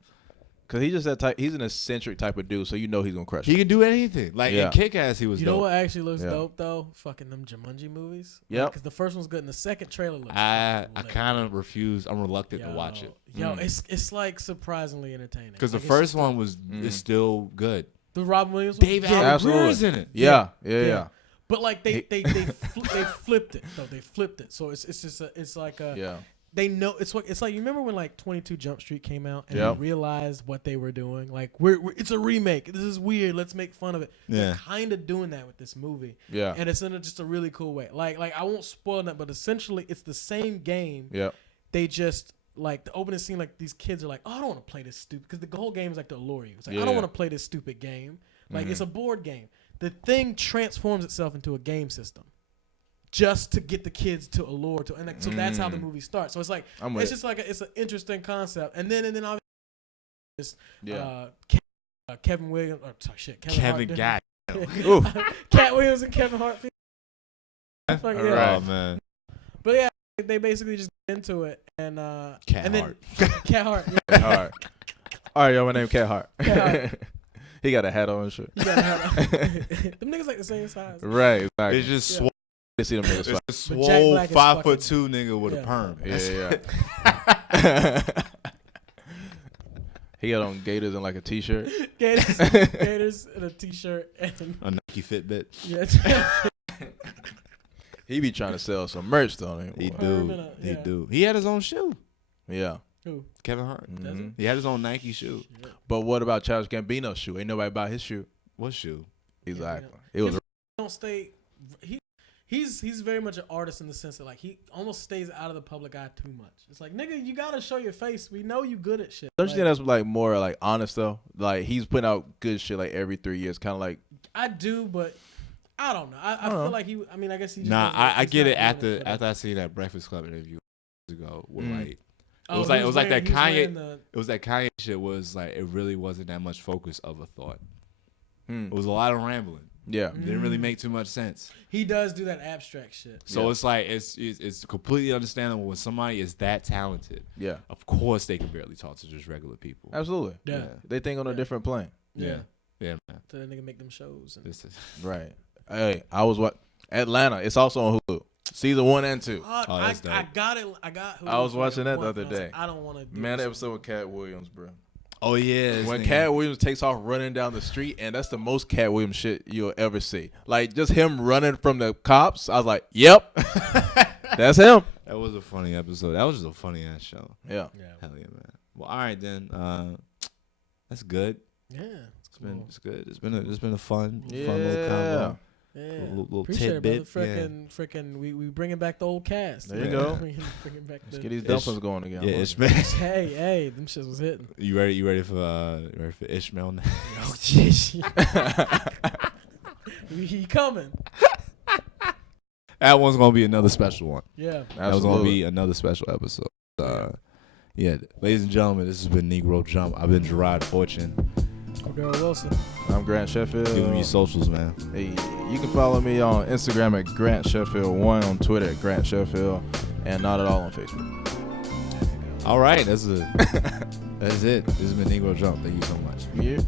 Because he's just that type. He's an eccentric type of dude, so you know he's going to crush He it. can do anything. Like Yeah. in Kick-Ass, he was You dope. know what actually looks Yeah. dope though? Fucking them Jumanji movies. Yep. Because the first one's good, and the second trailer looks. I fucking lit. kind of refuse. I'm reluctant to watch it. Yo, it's like surprisingly entertaining. Because the Like, it's first just one was is still good. the Robin Williams. One? David Yeah. Allen Absolutely. Greer's in it. Yeah. But like they flipped it. No, they flipped it. So it's just it's like a Yeah. they know it's like you remember when like 22 Jump Street came out and Yep. they realized what they were doing. Like we're it's a remake. This is weird. Let's make fun of it. Yeah. They're kind of doing that with this movie. Yeah. And it's in just a really cool way. Like I won't spoil that, but essentially it's the same game. Yeah. They just like the opening scene, like these kids are like, oh, I don't want to play this stupid, because the whole game is like to allure you. It's like, I Yeah. don't want to play this stupid game. Like it's a board game. The thing transforms itself into a game system just to get the kids to allure to, and like, so that's how the movie starts. So it's like I'm with it's it. just like it's an interesting concept. And then obviously it's, Yeah. Kevin Williams, or sorry, shit, Kevin Hart. Guy. Oof. Cat Williams and Kevin Hart. Fuck yeah. Right. Oh man. But yeah, they basically just get into it, and Cat and then Hart. Cat Hart. Yeah. All right. All right, yo, my name Cat Hart. Cat Hart. He got a hat on and shit. You gotta have them niggas like the same size. Right. Exactly. It's just Yeah. swole. They see them niggas It's fight. just But Jack swole Black is 5'2" nigga with a Yeah. perm. Yeah. He got on gators and like a t-shirt. Gators and a t-shirt and A Nike Fitbit. yeah. He be trying to sell some merch though. He Perm do. and a- He yeah. do. He had his own shoe. Yeah. Who? Kevin Hart. Does Mhm. He had his own Nike shoe. But what about Childish Gambino's shoe? Ain't nobody bought his shoe. What shoe? Exactly. It was. Don't stay. He's very much an artist in the sense that like he almost stays out of the public eye too much. It's like, nigga, you gotta show your face. We know you good at shit. Don't you Like, think that's like more like honest though? Like he's putting out good shit like every 3 years, kind of like. I do, but I don't know. I don't know. feel like he. I mean, I guess he. Just Nah, doesn't- I he's get not it doing after for that. after I seen that Breakfast Club interview years ago. Where Mm. like Oh, was like- he it was like wearing- that he was Kanye- wearing the- it was that Kanye shit was like it really wasn't that much focus of a thought. Hmm. It was a lot of rambling. Yeah. Didn't really make too much sense. He does do that abstract shit. So Yeah. it's like it's completely understandable when somebody is that talented. Yeah. Of course they can barely talk to just regular people. Absolutely. Yeah. They think on a different plane. Yeah. Yeah, man. So that nigga make them shows. And, This is Right. Hey, I was what Atlanta. It's also on Hulu. Season 1 and 2. Oh, that's I dope. got it. I got. I was watching that the one, other but I was day. like, I don't want to. Man, that episode with Cat Williams, bro. Oh yeah. this When nigga- Cat Williams takes off running down the street, and that's the most Cat Williams shit you'll ever see. Like just him running from the cops. I was like, "Yep, that's him." That was a funny episode. That was just a funny ass show. Yeah. Yeah. Hell yeah, man. Well, all right then. That's good. Yeah. It's been it's good. It's been a fun Yeah. little combo. Yeah. Little Appreciate tidbit. it, brother. Freaking, we bringing back the old cast. There you man. go. Bringing back Let's the. get these Ish- dumplings going again. Yeah, I'm Ishmael. Hey, them shits was hitting. You ready for Ishmael now? Oh, jeez. He coming. That one's gonna be another special one. Yeah. That was gonna Absolutely. be another special episode. Yeah, ladies and gentlemen, this has been Negro Jump. I've been Gerard Fortune. I'm Daryl Wilson. I'm Grant Sheffield. Give them your socials, man. Hey, you can follow me on Instagram at Grant Sheffield 1, on Twitter at Grant Sheffield, and not at all on Facebook. All right, that's it. That's it. This has been Negro Jump. Thank you so much. Yeah.